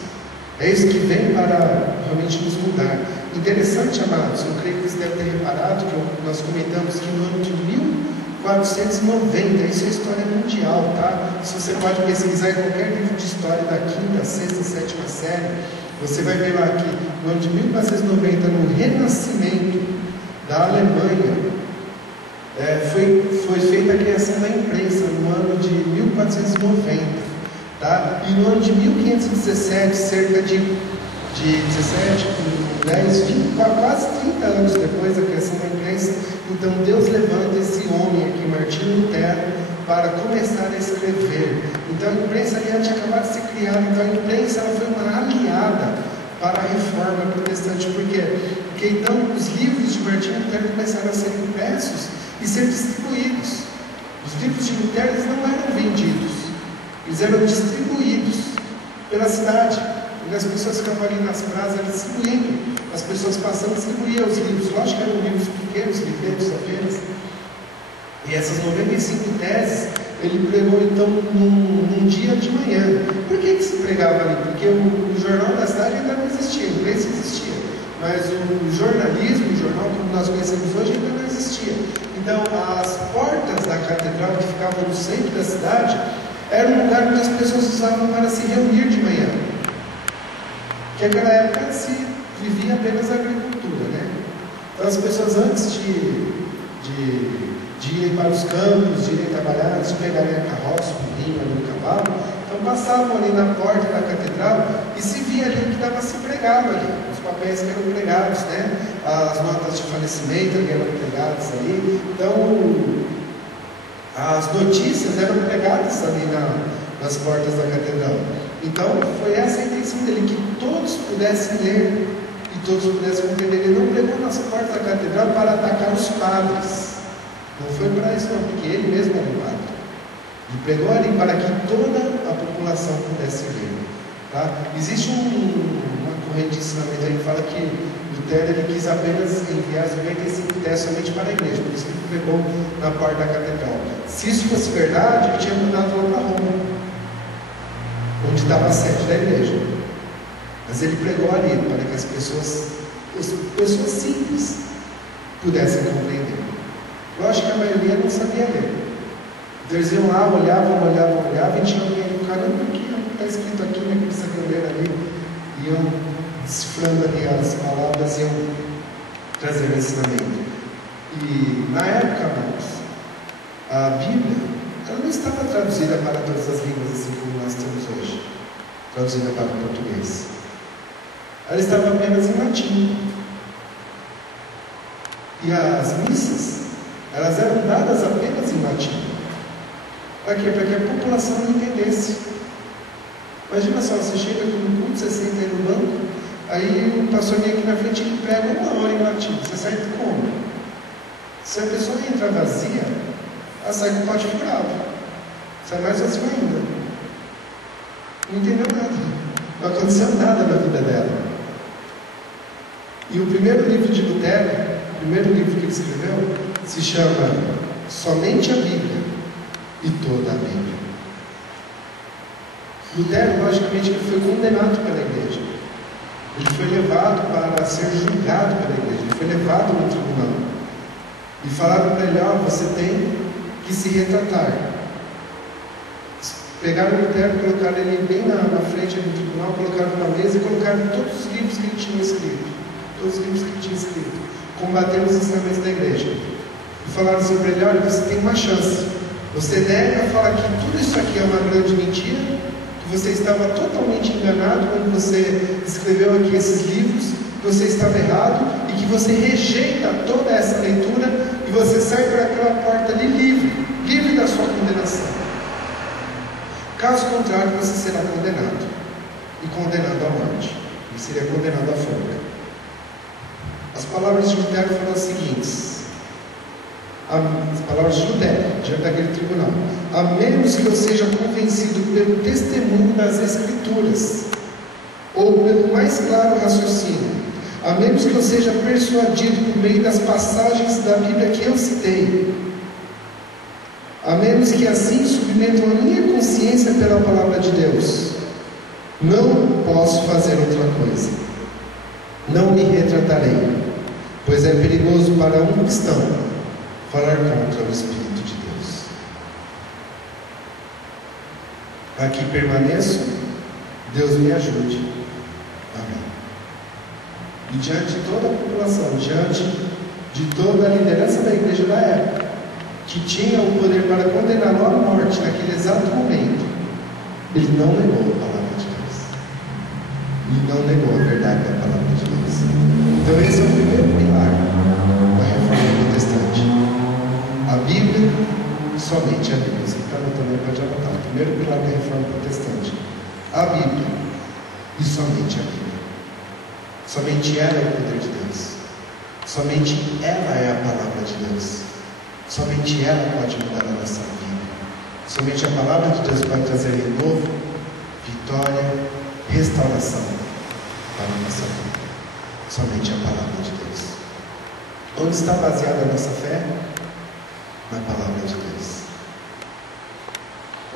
É isso que vem para realmente nos mudar. Interessante, amados, eu creio que vocês devem ter reparado que nós comentamos que no ano de 1490, isso é história mundial, tá? Se você pode pesquisar em qualquer livro de história da quinta, sexta, sétima série, você vai ver lá que no ano de 1490, no Renascimento da Alemanha, foi feita a criação da imprensa no ano de 1490, tá? E no ano de 1517, cerca de 17, 10, 20, quase 30 anos depois da criação da imprensa, então Deus levanta esse homem aqui, Martinho Lutero, para começar a escrever. Então a imprensa ali tinha acabado de ser criada, então a imprensa ela foi uma aliada para a reforma protestante. Por quê? Porque então os livros de Martinho Lutero começaram a ser impressos e ser distribuídos. Os livros de Lutero eles não eram vendidos, eles eram distribuídos pela cidade. E as pessoas ficavam ali nas praças distribuindo, as pessoas passando distribuíam os livros. Lógico que eram livros pequenos, livretos apenas. E essas 95 teses ele pregou então num dia de manhã. Por que se pregava ali? Porque o jornal da cidade ainda não existia, a imprensa existia, mas o jornalismo, o jornal como nós conhecemos hoje, ainda não existia. Então as portas da catedral que ficavam no centro da cidade era um lugar onde as pessoas usavam para se reunir de manhã. Que naquela época se vivia apenas a agricultura, né? Então as pessoas antes de irem para os campos, de irem trabalhar, antes de pegarem a carroça, o vinho, o cavalo, então passavam ali na porta da catedral e se via ali o que estava se pregado ali, os papéis que eram pregados, né? As notas de falecimento que eram pregadas ali, então as notícias eram pregadas ali nas portas da catedral. Então foi essa a intenção dele, que todos pudessem ler e todos pudessem compreender. Ele não pregou nas portas da catedral para atacar os padres, não foi para isso não, porque ele mesmo era um padre. Ele pregou ali para que toda a população pudesse ler, tá? Existe uma corrente de ensinamento aí que fala que Lutero ele quis apenas enviar as 95 teses somente para a igreja, por isso que ele pregou na porta da catedral. Se isso fosse verdade, ele tinha mudado lá para Roma, onde estava a sede da igreja. Mas ele pregou ali para que as pessoas simples pudessem compreender. Lógico que a maioria não sabia ler. Então eles iam lá, olhavam e tinham alguém ali, caramba, o que está escrito aqui, né, que precisa ler ali? Iam decifrando ali as palavras, iam trazendo ensinamento. E na época, irmãos, a Bíblia ela não estava traduzida para todas as línguas assim como nós temos hoje, traduzida para o português. Ela estava apenas em latim. E as missas, elas eram dadas apenas em latim. Para quê? Para que a população não entendesse. Imagina só, você chega no culto, você senta aí no banco, aí o pastor vem aqui na frente e prega 1 hora em latim. Você sai como? Se a pessoa entra vazia, ela sai com o pote furado, sai mais vazio ainda, não entendeu nada, não aconteceu nada na vida dela. E o primeiro livro de Lutero, o primeiro livro que ele escreveu, se chama Somente a Bíblia e Toda a Bíblia. Lutero, logicamente, ele foi condenado pela igreja, ele foi levado para ser julgado pela igreja, ele foi levado no tribunal e falaram para ele: ó, você tem que se retratar. Pegaram o Lutero, colocaram ele bem na frente do tribunal, colocaram numa mesa e colocaram todos os livros que ele tinha escrito, combatendo os ensinamentos da igreja, e falaram assim para ele: olha, você tem uma chance, você nega, fala que tudo isso aqui é uma grande mentira, que você estava totalmente enganado quando você escreveu aqui esses livros, que você estava errado e que você rejeita toda essa leitura e você sai por aquela porta ali livre da sua condenação. Caso contrário, você será condenado, e condenado à morte, e seria condenado à forca. As palavras de Lutero foram as seguintes, as palavras de Lutero, diante daquele tribunal: a menos que eu seja convencido pelo testemunho das Escrituras, ou pelo mais claro raciocínio, a menos que eu seja persuadido por meio das passagens da Bíblia que eu citei, a menos que assim submetam a minha consciência pela palavra de Deus, não posso fazer outra coisa, não me retratarei, pois é perigoso para um cristão falar contra o Espírito de Aqui permaneço, Deus me ajude. Amém. E diante de toda a população, diante de toda a liderança da igreja da época, que tinha o poder para condená-lo à morte naquele exato momento, ele não negou a palavra de Deus. Ele não negou a verdade da palavra de Deus. Então esse é o primeiro pilar da reforma protestante. A Bíblia, somente a Bíblia. Você que está anotando aí pode anotar. O primeiro pilar da reforma protestante. A Bíblia e somente a Bíblia. Somente ela é o poder de Deus. Somente ela é a palavra de Deus. Somente ela pode mudar a nossa vida. Somente a palavra de Deus pode trazer renovo, vitória, restauração para a nossa vida. Somente a palavra de Deus. Onde está baseada a nossa fé? Na palavra de Deus.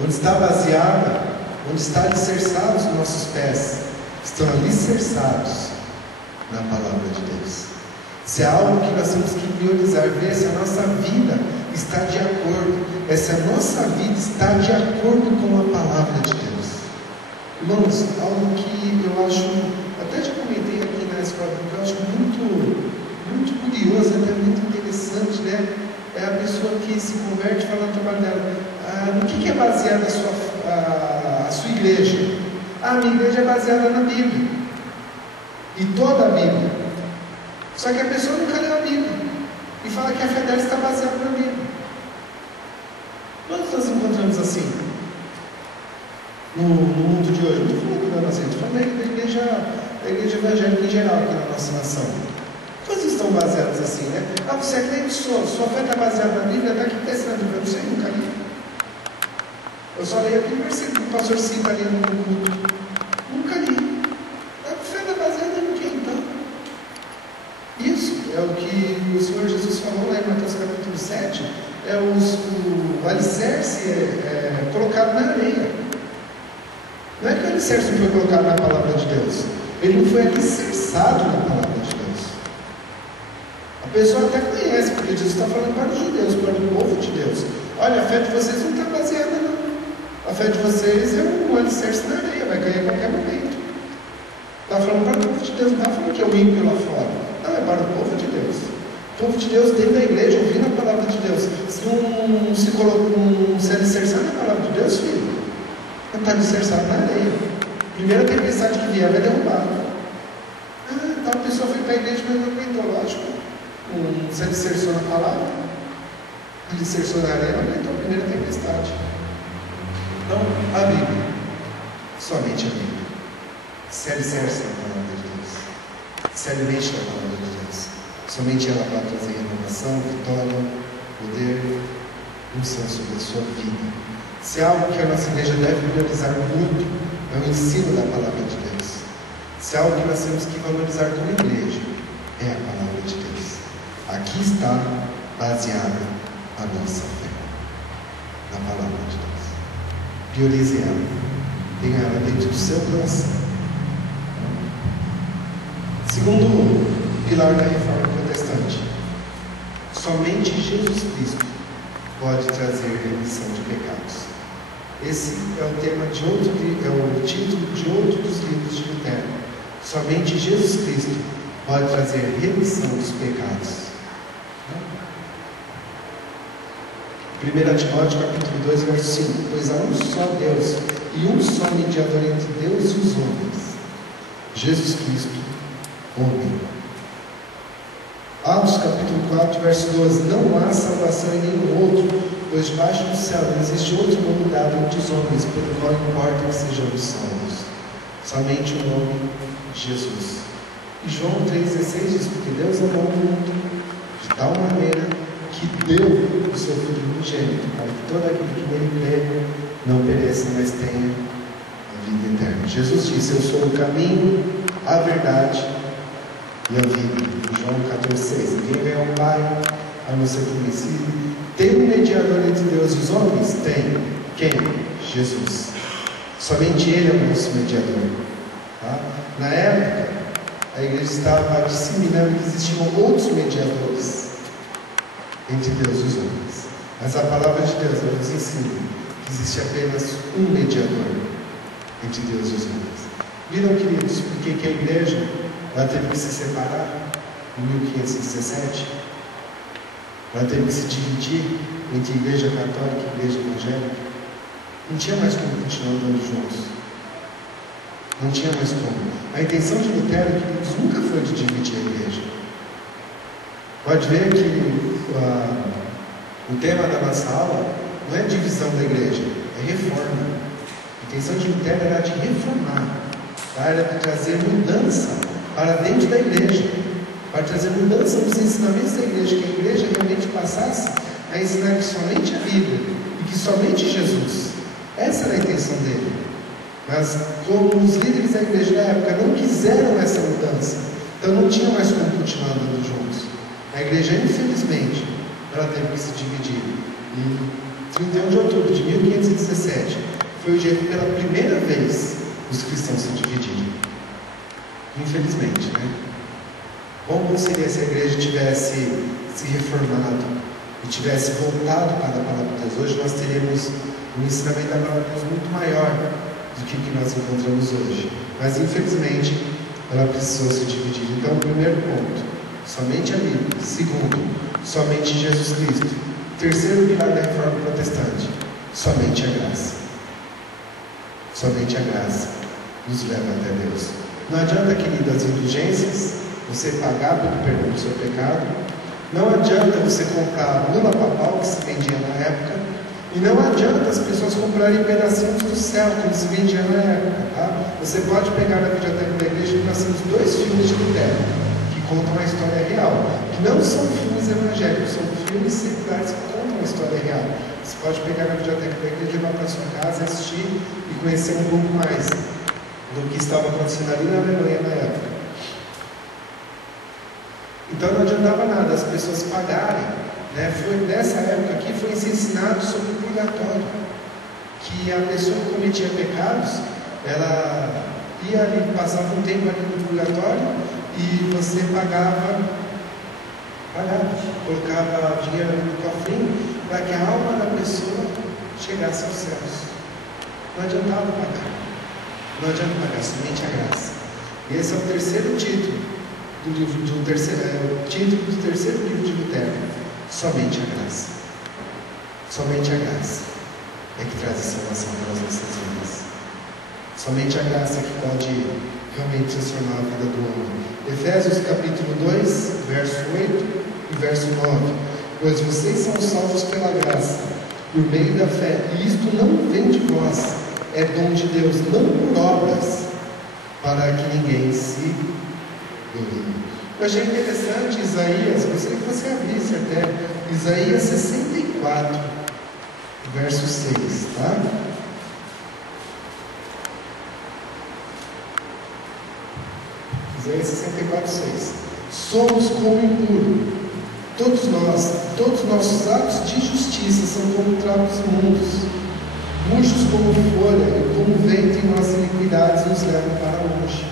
Onde está baseada, onde está alicerçados os nossos pés, estão alicerçados na palavra de Deus. Se há algo que nós temos que priorizar, ver se a nossa vida está de acordo, se a nossa vida está de acordo com a palavra de Deus. Irmãos, algo que eu acho, até já comentei aqui na escola, que eu acho muito curioso, até muito interessante, né? É a pessoa que se converte e fala no trabalho dela, no que é baseada a sua igreja? A minha igreja é baseada na Bíblia. E toda a Bíblia. Só que a pessoa nunca leu a Bíblia. E fala que a fé dela está baseada na Bíblia. Quantos nós encontramos assim? No mundo de hoje. Não estou falando da nossa igreja, estou falando da igreja evangélica em geral aqui na nossa nação. Quantos estão baseados assim, né? Você é crente, sua fé está baseada na Bíblia, está aqui testando a Bíblia, eu não sei, nunca li. Eu só leio aquele versículo que o pastor cita ali no culto. Nunca li. A fé está baseada em quê, então? Isso é o que o Senhor Jesus falou lá em Mateus capítulo 7, o alicerce colocado na areia. Não é que o alicerce não foi colocado na palavra de Deus, ele não foi alicerçado na palavra de Deus. A pessoa até conhece, porque Jesus está falando para os judeus, para o povo de Deus. Olha, a fé de vocês não está baseada, não. A fé de vocês é um alicerce na areia, vai cair a qualquer momento. Está falando para o povo de Deus, não está falando que é o ímpio lá fora. Não, é para o povo de Deus. O povo de Deus dentro da igreja, ouvindo a palavra de Deus. Se não se alicerçar na palavra de Deus, filho, não está alicerçado na areia. Primeira tempestade que vier vai derrubar. Então a pessoa foi para a igreja, mas não aguentou, lógico. Se alicerçou na palavra, alicerçou na areia, não aguentou a primeira tempestade. Então, a Bíblia, somente a Bíblia, se alicerça na palavra de Deus, se alimente da palavra de Deus. Somente ela vai trazer renovação, vitória, poder, unção sobre a sua vida. Se há algo que a nossa igreja deve priorizar muito, é o ensino da palavra de Deus. Se há algo que nós temos que valorizar como igreja, é a palavra de Deus. Aqui está baseada a nossa fé, na palavra de Deus. Priorize ela, tenha ela dentro do seu coração. Segundo pilar da reforma protestante, somente Jesus Cristo pode trazer remissão de pecados. Esse é o tema de outro, é o título de outro dos livros de Lutero. Somente Jesus Cristo pode trazer remissão dos pecados. 1 Timóteo capítulo 2, verso 5. Pois há um só Deus e um só mediador entre Deus e os homens, Jesus Cristo, homem. Atos capítulo 4, verso 12. Não há salvação em nenhum outro, pois debaixo do céu não existe outro nome dado entre os homens, pelo qual importa que sejamos salvos. Somente o nome de Jesus. E João 3,16 diz: porque Deus amou o mundo de tal maneira que deu o seu Filho unigênito, para que todo aquele que nele crê não pereça, mas tenha a vida eterna. Jesus disse: eu sou o caminho, a verdade e a vida. João 14,6. Ninguém vem ao Pai a não ser por mim. Se tem um mediador entre Deus e os homens? Tem. Quem? Jesus. Somente Ele é o nosso mediador. Tá? Na época, a igreja estava disseminando que existiam outros mediadores entre Deus e os homens. Mas a palavra de Deus nos ensina Existe apenas um mediador entre Deus e os homens. Viram, queridos, por que a igreja ela teve que se separar em 1517? Ela teve que se dividir entre igreja católica e igreja evangélica. Não tinha mais como continuar andando juntos. Não tinha mais como. A intenção de Lutero, queridos, nunca foi de dividir a igreja. Pode ver que o tema da nossa aula não é divisão da igreja, é reforma. A intenção de Lutero era de reformar, era de trazer mudança para dentro da igreja, para trazer mudança nos ensinamentos da igreja, que a igreja realmente passasse a ensinar que somente a Bíblia e que somente Jesus. Essa era a intenção dele. Mas como os líderes da igreja da época não quiseram essa mudança, então não tinha mais como continuar andando juntos. A igreja, infelizmente, ela teve que se dividir. Em 31 de outubro de 1517 foi o dia que pela primeira vez os cristãos se dividiram. Infelizmente, né? Como seria se a igreja tivesse se reformado e tivesse voltado para a palavra de Deus? Hoje nós teríamos um ensinamento da palavra de Deus muito maior do que nós encontramos hoje. Mas infelizmente ela precisou se dividir. Então, primeiro ponto, somente a Bíblia. Segundo, somente Jesus Cristo. Terceiro pilar da reforma protestante, somente a graça. Somente a graça nos leva até Deus. Não adianta, querido, as indulgências, você pagar pelo perdão do seu pecado. Não adianta você comprar a bula papal que se vendia na época. E não adianta as pessoas comprarem pedacinhos do céu que se vendia na época. Tá? Você pode pegar na biblioteca da igreja e nós temos 2 filmes de Lutero que contam a história real. Que não são filmes evangélicos, são filmes seculares que contam a história real. Você pode pegar na biblioteca da igreja, levar para sua casa, assistir e conhecer um pouco mais do que estava acontecendo ali na Alemanha na época. Então não adiantava nada as pessoas pagarem, né? Foi nessa época aqui foi se ensinado sobre o purgatório, que a pessoa que cometia pecados, ela ia ali, passava um tempo ali no purgatório e você pagava, colocava dinheiro ali no cofrinho para que a alma da pessoa chegasse aos céus. Não adiantava pagar. Não adianta pagar, somente a graça. E esse é o terceiro título do livro, o título do terceiro livro de Lutero. Somente a graça. Somente a graça é que traz a salvação para as nossas vidas. Somente a graça que pode realmente transformar a vida do homem. Efésios capítulo 2, verso 8 e verso 9. Pois vocês são salvos pela graça, por meio da fé, e isto não vem de vós, é dom de Deus, não por obras, para que ninguém se glorie. Eu achei interessante Isaías, gostaria que você abrisse até Isaías 64, verso 6, tá? Isaías 64, 6. Somos como impuro, todos nossos atos de justiça são como trapos imundos, murchos como folha, e como vento em nossas iniquidades nos levam para longe.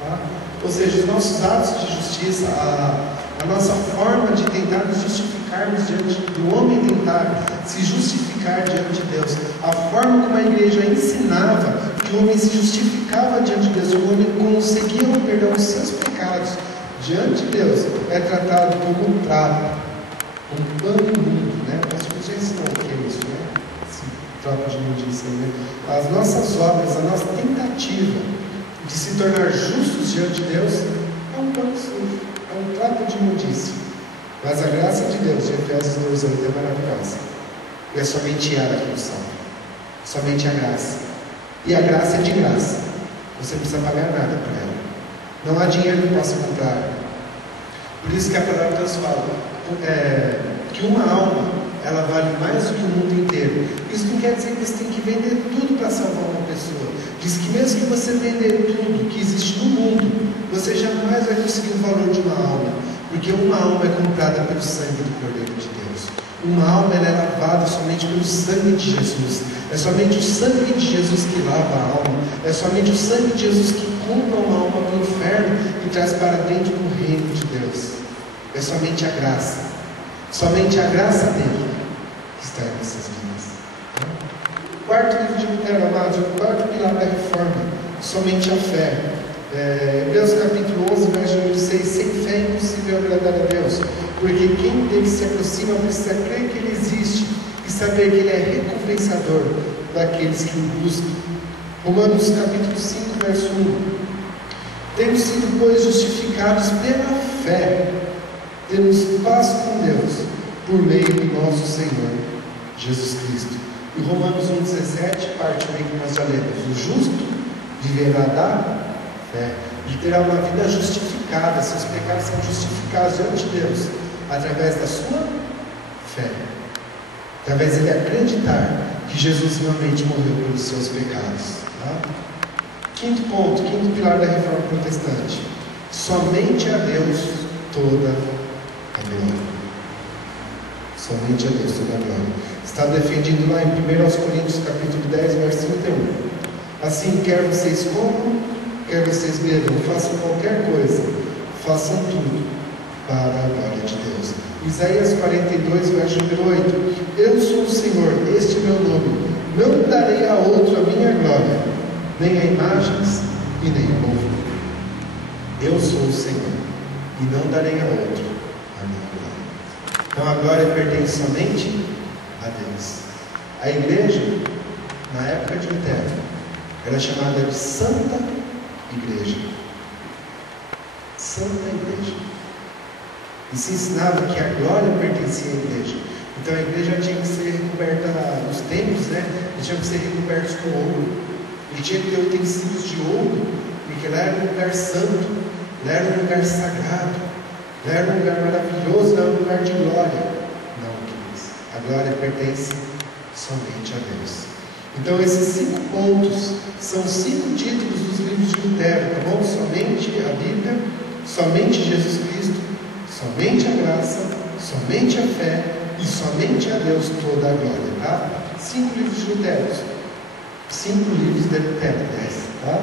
Tá? Ou seja, os nossos atos de justiça, a nossa forma de tentar nos justificarmos diante do homem, tentar se justificar diante de Deus, a forma como a igreja ensinava que o homem se justificava diante de Deus, o homem conseguia o perdão dos seus pecados diante de Deus, é tratado como um trapo, um pano imundo, né? Nós já ensinamos o que é isso, né? Esse trapo de imundícia, né? As nossas obras, a nossa tentativa de se tornar justos diante de Deus é um pano sujo, é um trapo de imundícia. Mas a graça de Deus, de Efésios 2:8, é maravilhosa. E é somente ela que nos salva, somente a graça. E a graça é de graça, você não precisa pagar nada para ela. Não há dinheiro que possa comprar. Por isso que a palavra de Deus fala que uma alma, ela vale mais do que o mundo inteiro. Isso não quer dizer que você tem que vender tudo para salvar uma pessoa. Diz que mesmo que você vender tudo que existe no mundo, você jamais vai conseguir o valor de uma alma, porque uma alma é comprada pelo sangue do Cordeiro de Deus. Uma alma ela é lavada somente pelo sangue de Jesus. É somente o sangue de Jesus que lava a alma. É somente o sangue de Jesus que compra uma alma para o inferno e traz para dentro do reino de Deus. É somente a graça. Somente a graça dele que está em nossas vidas. Quarto livro de Lutero, amados, o quarto pilar da reforma, somente a fé. Hebreus capítulo 11, verso número 6: sem fé é impossível agradar a Deus, porque quem dele se aproxima precisa crer que Ele existe e saber que Ele é recompensador daqueles que o buscam. Romanos capítulo 5, verso 1: temos sido, pois, justificados pela fé, temos paz com Deus, por meio do nosso Senhor Jesus Cristo. E Romanos 1,17, parte meio que nós já lemos: o justo viverá da fé. Ele terá uma vida justificada, seus pecados são justificados diante de Deus, através da sua fé, através de ele acreditar que Jesus realmente morreu pelos seus pecados. Quinto ponto, quinto pilar da reforma protestante: somente a Deus toda a glória. Somente a Deus toda a glória. Está defendido lá em 1 Coríntios capítulo 10, verso 31. Assim, quer vocês comam, quer vocês bebam, façam qualquer coisa, façam tudo para a glória de Deus. Isaías 42, verso número 8: eu sou o Senhor, este é meu nome, não darei a outro a minha glória, nem a imagens e nem a povo. Eu sou o Senhor, e não darei a outro a minha glória. Então a glória pertence somente a Deus. A igreja, na época de Lutero, era chamada de Santa Igreja. Santa Igreja. E se ensinava que a glória pertencia à igreja. Então a igreja tinha que ser recoberta, os templos, tinham que ser recobertos com ouro. Ele tinha que ter utensílios de ouro, porque lá era um lugar santo, lá era um lugar sagrado, lá era um lugar maravilhoso, lá era um lugar de glória. Não, queridos, a glória pertence somente a Deus. Então esses 5 pontos são 5 títulos dos livros de Lutero, tá bom? Somente a Bíblia, somente Jesus Cristo, somente a graça, somente a fé e somente a Deus toda a glória, tá? 5 livros de Lutero. 5 livros de Lutero, tá?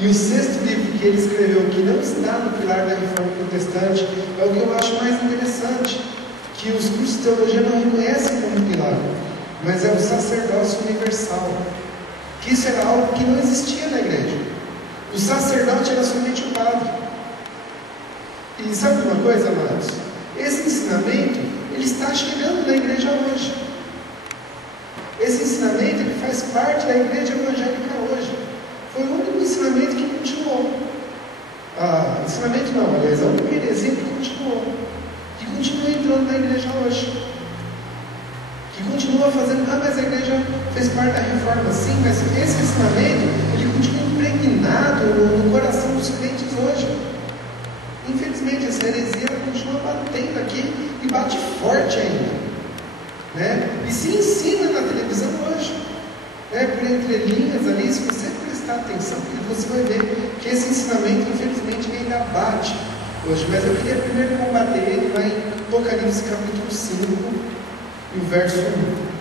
E o 6º livro que ele escreveu, que não está no pilar da reforma protestante, é o que eu acho mais interessante, que os cursos de teologia não reconhecem como pilar, mas é o sacerdócio universal, que isso era algo que não existia na igreja. O sacerdote era somente o padre. E sabe uma coisa, amados? Esse ensinamento, ele está chegando na igreja hoje. Esse ensinamento, ele faz parte da igreja evangélica hoje. Foi o único ensinamento que continuou. Ensinamento não, aliás, é o único heresia que continuou. Que continua entrando na igreja hoje. Que continua fazendo, mas a igreja fez parte da reforma, sim, mas esse ensinamento, ele continua impregnado no coração dos crentes hoje. Infelizmente, essa heresia continua batendo aqui e bate forte ainda. E se ensina na televisão hoje, por entrelinhas ali. Se você prestar atenção, você vai ver que esse ensinamento, infelizmente, ainda bate hoje. Mas eu queria primeiro combater ele lá em Apocalipse capítulo 5, e o verso 1.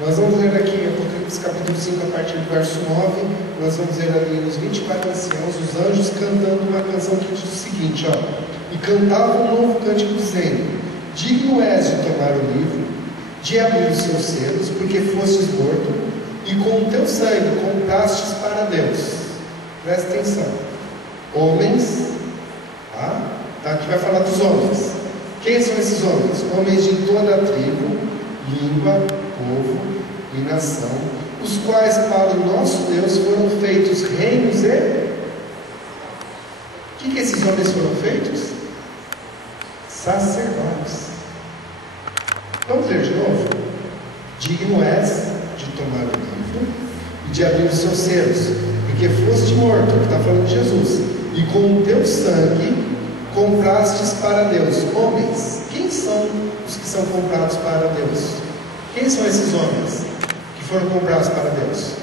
Nós vamos ler aqui Apocalipse capítulo 5, a partir do verso 9. Nós vamos ver ali os 24 anciãos, os anjos, cantando uma canção que diz o seguinte: e cantavam um novo cântico dizendo: digno és de tomar o livro, de abrir os seus selos, porque fostes morto, e com o teu sangue comprastes para Deus. Presta atenção. Homens, aqui vai falar dos homens. Quem são esses homens? Homens de toda a tribo, língua, povo e nação, os quais para o nosso Deus foram feitos reinos e... O que esses homens foram feitos? Sacerdotes. Vamos ler de novo? Digno és de tomar o livro e de abrir os seus selos, porque foste morto, que está falando de Jesus, e com o teu sangue comprastes para Deus homens. Quem são os que são comprados para Deus? Quem são esses homens que foram comprados para Deus?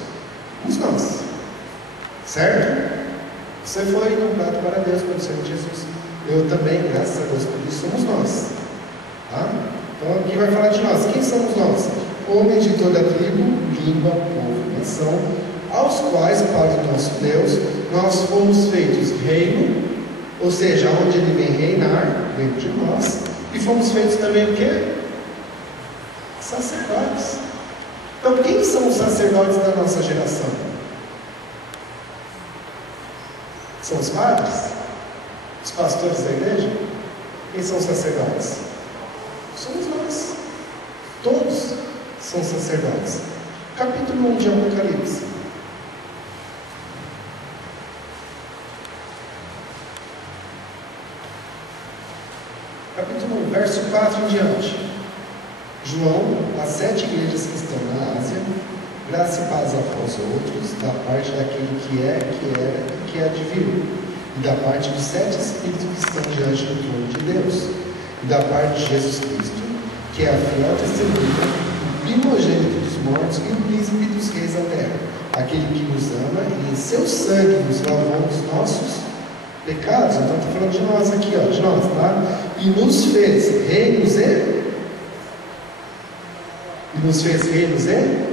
Somos nós, certo? Você foi comprado para Deus pelo Senhor Jesus. Eu também, graças a Deus, por isso somos nós. Tá? Então aqui vai falar de nós. Quem somos nós? Homens de toda tribo, língua, povo, nação, aos quais, para o nosso Deus, nós fomos feitos reino, ou seja, onde Ele vem reinar dentro de nós, e fomos feitos também o quê? Sacerdotes. Então quem são os sacerdotes da nossa geração? São os padres? Os pastores da igreja? Quem são os sacerdotes? Somos nós. Todos são sacerdotes. Capítulo 1 de Apocalipse. Capítulo 1, verso 4 em diante. João, as 7 igrejas que estão na Ásia, graça e paz aos outros, da parte daquele que é, que era e que há de vir, e da parte dos 7 Espíritos que estão diante do trono de Deus, e da parte de Jesus Cristo, que é a fiel testemunha, o primogênito dos mortos e o príncipe dos reis da terra, aquele que nos ama e em seu sangue nos lavou dos nossos pecados. Então está falando de nós aqui, ó, de nós, tá? E nos fez reinos e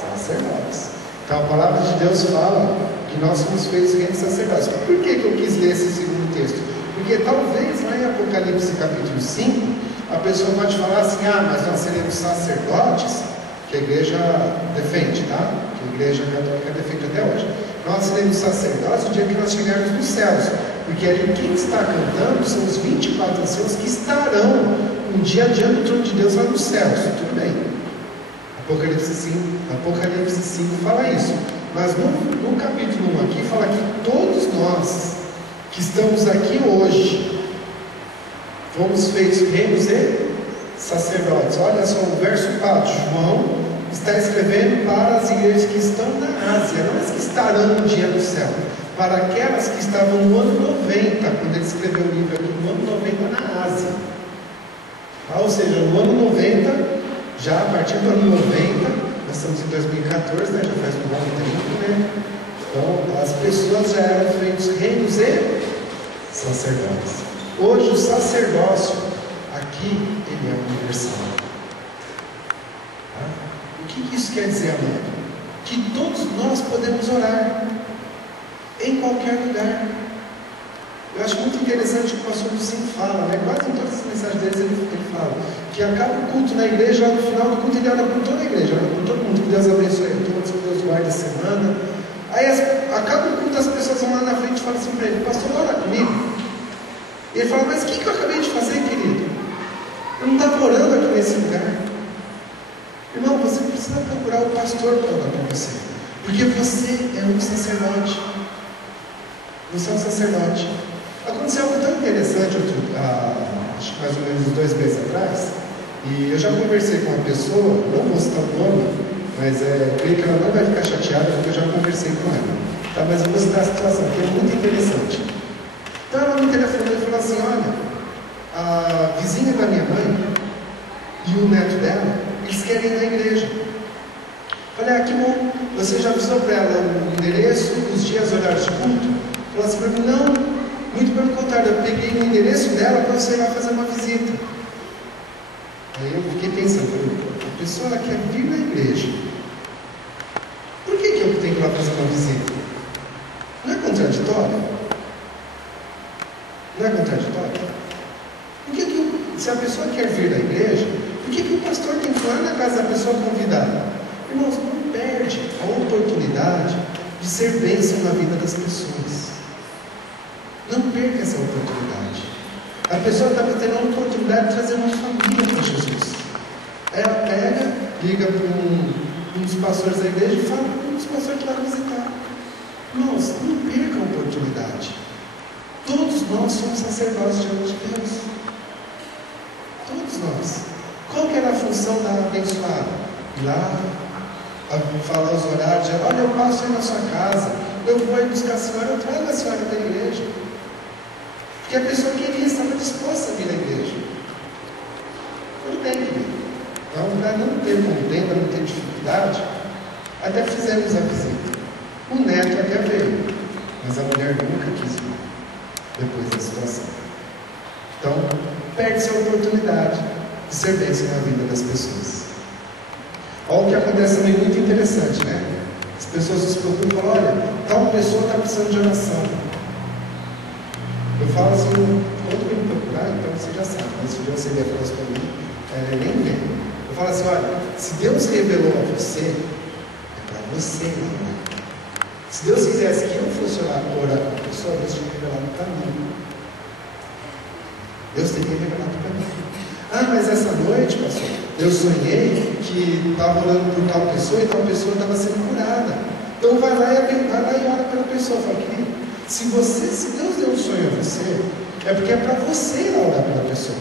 sacerdotes. Então a palavra de Deus fala que nós somos feitos reinos sacerdotes. Por que eu quis ler esse segundo texto? Porque talvez lá em Apocalipse capítulo 5, a pessoa pode falar assim, mas nós seremos sacerdotes, que a igreja defende, tá? Que a igreja católica defende até hoje. Nós seremos sacerdotes no dia que nós chegarmos nos céus, porque ali quem está cantando são os 24 anciãos que estarão um dia diante do trono de Deus lá nos céus. Tudo bem. Apocalipse 5 fala isso. Mas no capítulo 1 aqui fala que todos nós que estamos aqui hoje fomos feitos reinos e sacerdotes. Olha só o verso 4. João está escrevendo para as igrejas que estão na Ásia, não as que estarão um dia no céu, para aquelas que estavam no ano 90, quando ele escreveu o livro aqui, no ano 90 na Ásia. Ou seja, no ano 90, já a partir do ano 90, nós estamos em 2014, né, já faz um bom tempo, né? Então, as pessoas já eram feitos reinos e sacerdotes. Hoje, o sacerdócio, aqui, ele é universal. Tá? O que isso quer dizer, amado? Que todos nós podemos orar em qualquer lugar. Eu acho muito interessante o que o pastor Lucinho fala, né? Quase em todas as mensagens deles ele fala que acaba o culto na igreja, lá no final do culto ele ora por toda a igreja, ora por todo mundo, que Deus abençoe a todos, que Deus guarde a semana. Aí acaba o culto, as pessoas vão lá na frente e falam assim para ele, pastor, ora comigo. E ele fala, mas o que eu acabei de fazer, querido? Eu não estava orando aqui nesse lugar. Irmão, você precisa procurar o pastor para orar com você, porque você é um sacerdote. Você é um sacerdote. Aconteceu algo tão interessante, acho que mais ou menos 2 meses atrás, e eu já conversei com uma pessoa, não vou citar o nome, mas eu creio que ela não vai ficar chateada, porque eu já conversei com ela. Tá? Mas eu vou citar a situação, que é muito interessante. Então ela me telefonou e falou assim, olha, a vizinha da minha mãe e o neto dela, eles querem ir na igreja. Falei, que bom, você já avisou para ela o endereço, os dias, horários de culto? Falou assim para mim, não. Muito pelo contrário, eu peguei o endereço dela para você ir lá fazer uma visita. Aí eu fiquei pensando, a pessoa quer vir na igreja, por que eu tenho que ir lá fazer uma visita? Não é contraditório? Não é contraditório? Por que se a pessoa quer vir na igreja, por que o pastor tem que ir lá na casa da pessoa convidada? Irmãos, não perde a oportunidade de ser bênção na vida das pessoas. Não perca essa oportunidade. A pessoa está tendo a oportunidade de trazer uma família para Jesus. Ela pega, liga para um dos pastores da igreja e fala para um dos pastores que vai visitar. Irmãos, não perca a oportunidade. Todos nós somos sacerdotes diante de Deus. Todos nós. Qual que era a função da abençoada? Ir lá, falar os horários, olha, eu passo aí na sua casa, eu vou aí buscar a senhora, eu trago a senhora da igreja. Porque a pessoa queria, estava disposta a vir à igreja. Tudo bem, querido. Então, para não ter contenda, não ter dificuldade, até fizemos a visita. O neto até veio. mas a mulher nunca quis vir depois da situação. Então, perde-se a oportunidade de ser bênção na vida das pessoas. Olha o que acontece também muito interessante, né? As pessoas se preocupam e falam: olha, tal pessoa está precisando de oração. Eu falo assim, quando vem me procurar, então você já sabe, mas se você vier falar isso para mim, nem vem. Eu falo assim: olha, se Deus revelou a você, é para você, né? Se Deus quisesse que eu fosse orar com a pessoa, Deus tinha revelado para mim. Deus teria revelado para mim. Ah, mas essa noite, pastor, eu sonhei que estava orando por tal pessoa e tal pessoa estava sendo curada. Então vai lá e ora pela pessoa. Fala: querido, se Deus deu um sonho a você, é porque é para você ir lá orar pela pessoa.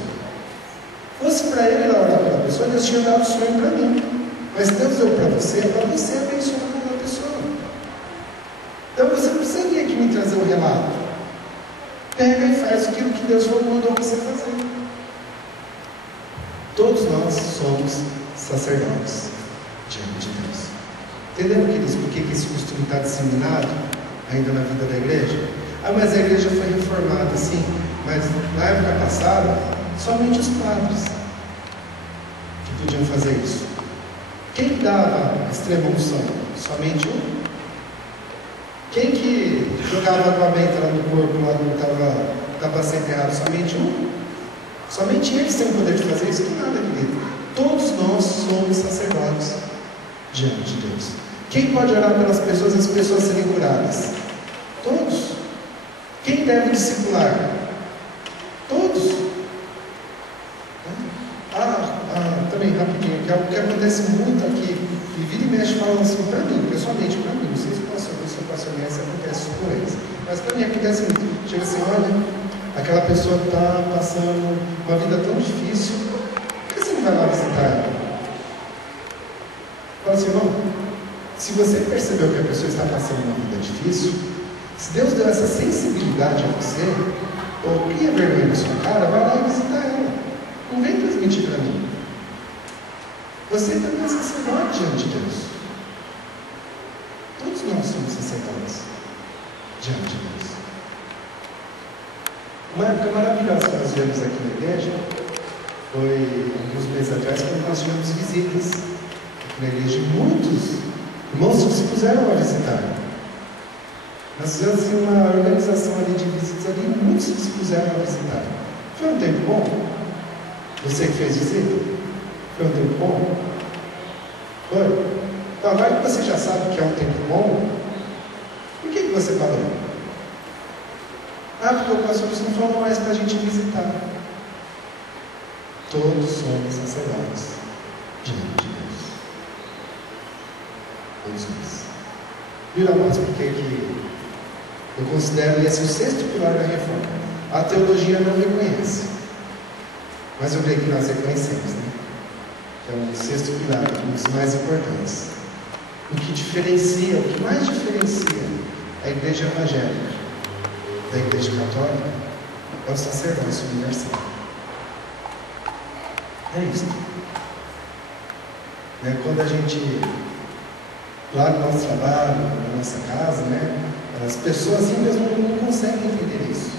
Fosse para ele ir lá orar pela pessoa, Deus tinha dado o sonho para mim. Mas Deus deu para você, é para você abençoar aquela pessoa. Então você não precisa vir aqui me trazer um relato. Pega e faz aquilo que Deus mandou você fazer. Todos nós somos sacerdotes diante de Deus. Entenderam, queridos, por que esse costume está disseminado ainda na vida da igreja? Ah, mas a igreja foi reformada, sim, mas na época passada, somente os padres que podiam fazer isso. Quem dava a extrema unção? Somente um. Quem que jogava água benta lá no corpo, lá quando estava sendo enterrado? Somente um. Somente eles têm o poder de fazer isso? Que nada, querido. Todos nós somos sacerdotes diante de Deus. Quem pode orar pelas pessoas e as pessoas serem curadas? Todos. Quem deve discipular? Todos. Também, rapidinho, que é algo que acontece muito aqui, e vira e mexe falando assim, para mim, pessoalmente, para mim, não sei se o pastor Messi acontece isso com eles, mas para mim acontece muito. Chega assim: olha, aquela pessoa está passando uma vida tão difícil, por que você não vai lá visitar ela? Fala assim: irmão, se você percebeu que a pessoa está passando uma vida difícil, se Deus deu essa sensibilidade a você, ou cria vergonha na sua cara, vai lá e visitar ela. Não vem transmitir para mim. Você também é sacerdote diante de Deus. Todos nós somos sacerdotes diante de Deus. Uma época maravilhosa que nós tivemos aqui na igreja foi alguns meses atrás, quando nós tivemos visitas aqui na igreja. Muitos irmãos se puseram a visitar. Nós fizemos assim, uma organização ali de visitas ali, e muitos se puseram a visitar. Foi um tempo bom? Você que fez visita? Foi um tempo bom? Foi? Então, agora que você já sabe que é um tempo bom, por que você parou? Ah, porque o pastor não falou mais para a gente visitar. Todos somos sacerdotes diante de Deus. Todos nós. Viu, mais porque que eu considero esse o sexto pilar da reforma. A teologia não reconhece, mas eu creio que nós reconhecemos, né? Que é o sexto pilar, um dos mais importantes. O que diferencia, o que mais diferencia a igreja evangélica da igreja católica é o sacerdócio universal. É isso. Quando a gente, lá no nosso trabalho, na nossa casa, né, as pessoas ainda não conseguem entender isso.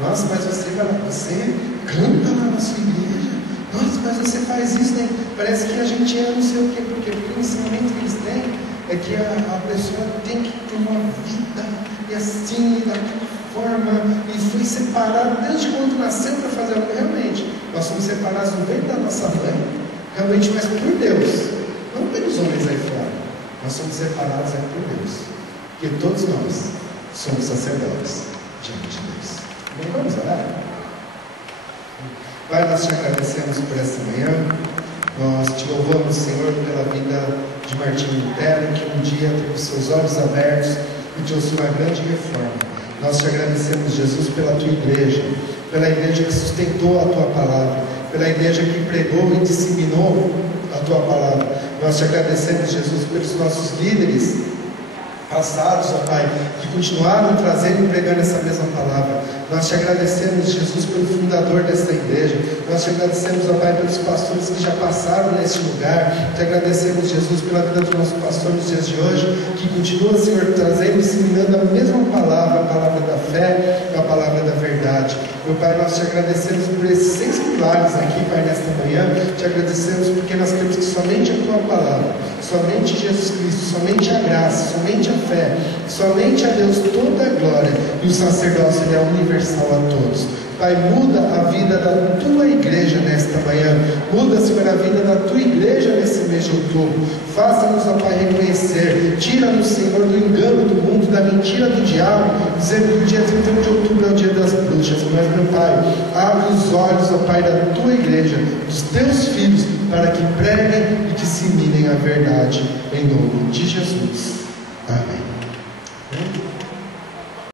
Nossa, mas você canta lá na sua igreja. Nossa, mas você faz isso, né? Parece que a gente é não sei o quê. Por quê? Porque o ensinamento que eles têm é que a pessoa tem que ter uma vida e assim, daquela forma, e foi separado desde quando nasceu para fazer algo. Realmente, nós somos separados no ventre da nossa mãe, realmente, mas por Deus, não pelos homens aí fora. Nós somos separados por Deus, porque todos nós somos sacerdotes diante de Deus. Bem, vamos orar? Pai, nós te agradecemos por essa manhã. Nós te louvamos, Senhor, pela vida de Martinho Lutero, que um dia teve os seus olhos abertos e trouxe uma grande reforma. Nós te agradecemos, Jesus, pela tua igreja, pela igreja que sustentou a tua palavra, pela igreja que pregou e disseminou a tua palavra. Nós te agradecemos, Jesus, pelos nossos líderes passados, ó Pai, que continuaram trazendo e pregando essa mesma palavra. Nós te agradecemos, Jesus, pelo fundador desta igreja. Nós te agradecemos, ó Pai, pelos pastores que já passaram neste lugar. Te agradecemos, Jesus, pela vida do nosso pastor nos dias de hoje, que continua, Senhor, trazendo e disseminando a mesma palavra, a palavra da fé, a palavra da verdade. Meu Pai, nós te agradecemos por esses 6 pilares aqui, Pai, nesta manhã. Te agradecemos porque nós temos que somente a Tua palavra, somente Jesus Cristo, somente a graça, somente a fé, somente a Deus toda a glória, e o sacerdócio ele é universal a todos. Pai, muda a vida da Tua igreja nesta manhã. Muda, Senhor, a vida da Tua igreja nesse mês de outubro. Faça-nos, ó Pai, reconhecer. Tira-nos, Senhor, do engano do mundo, da mentira do diabo, dizendo que o dia 31 de outubro é o dia das bruxas. Mas, meu Pai, abre os olhos, ó Pai, da Tua igreja, dos Teus filhos, para que preguem e disseminem a verdade, em nome de Jesus. Amém.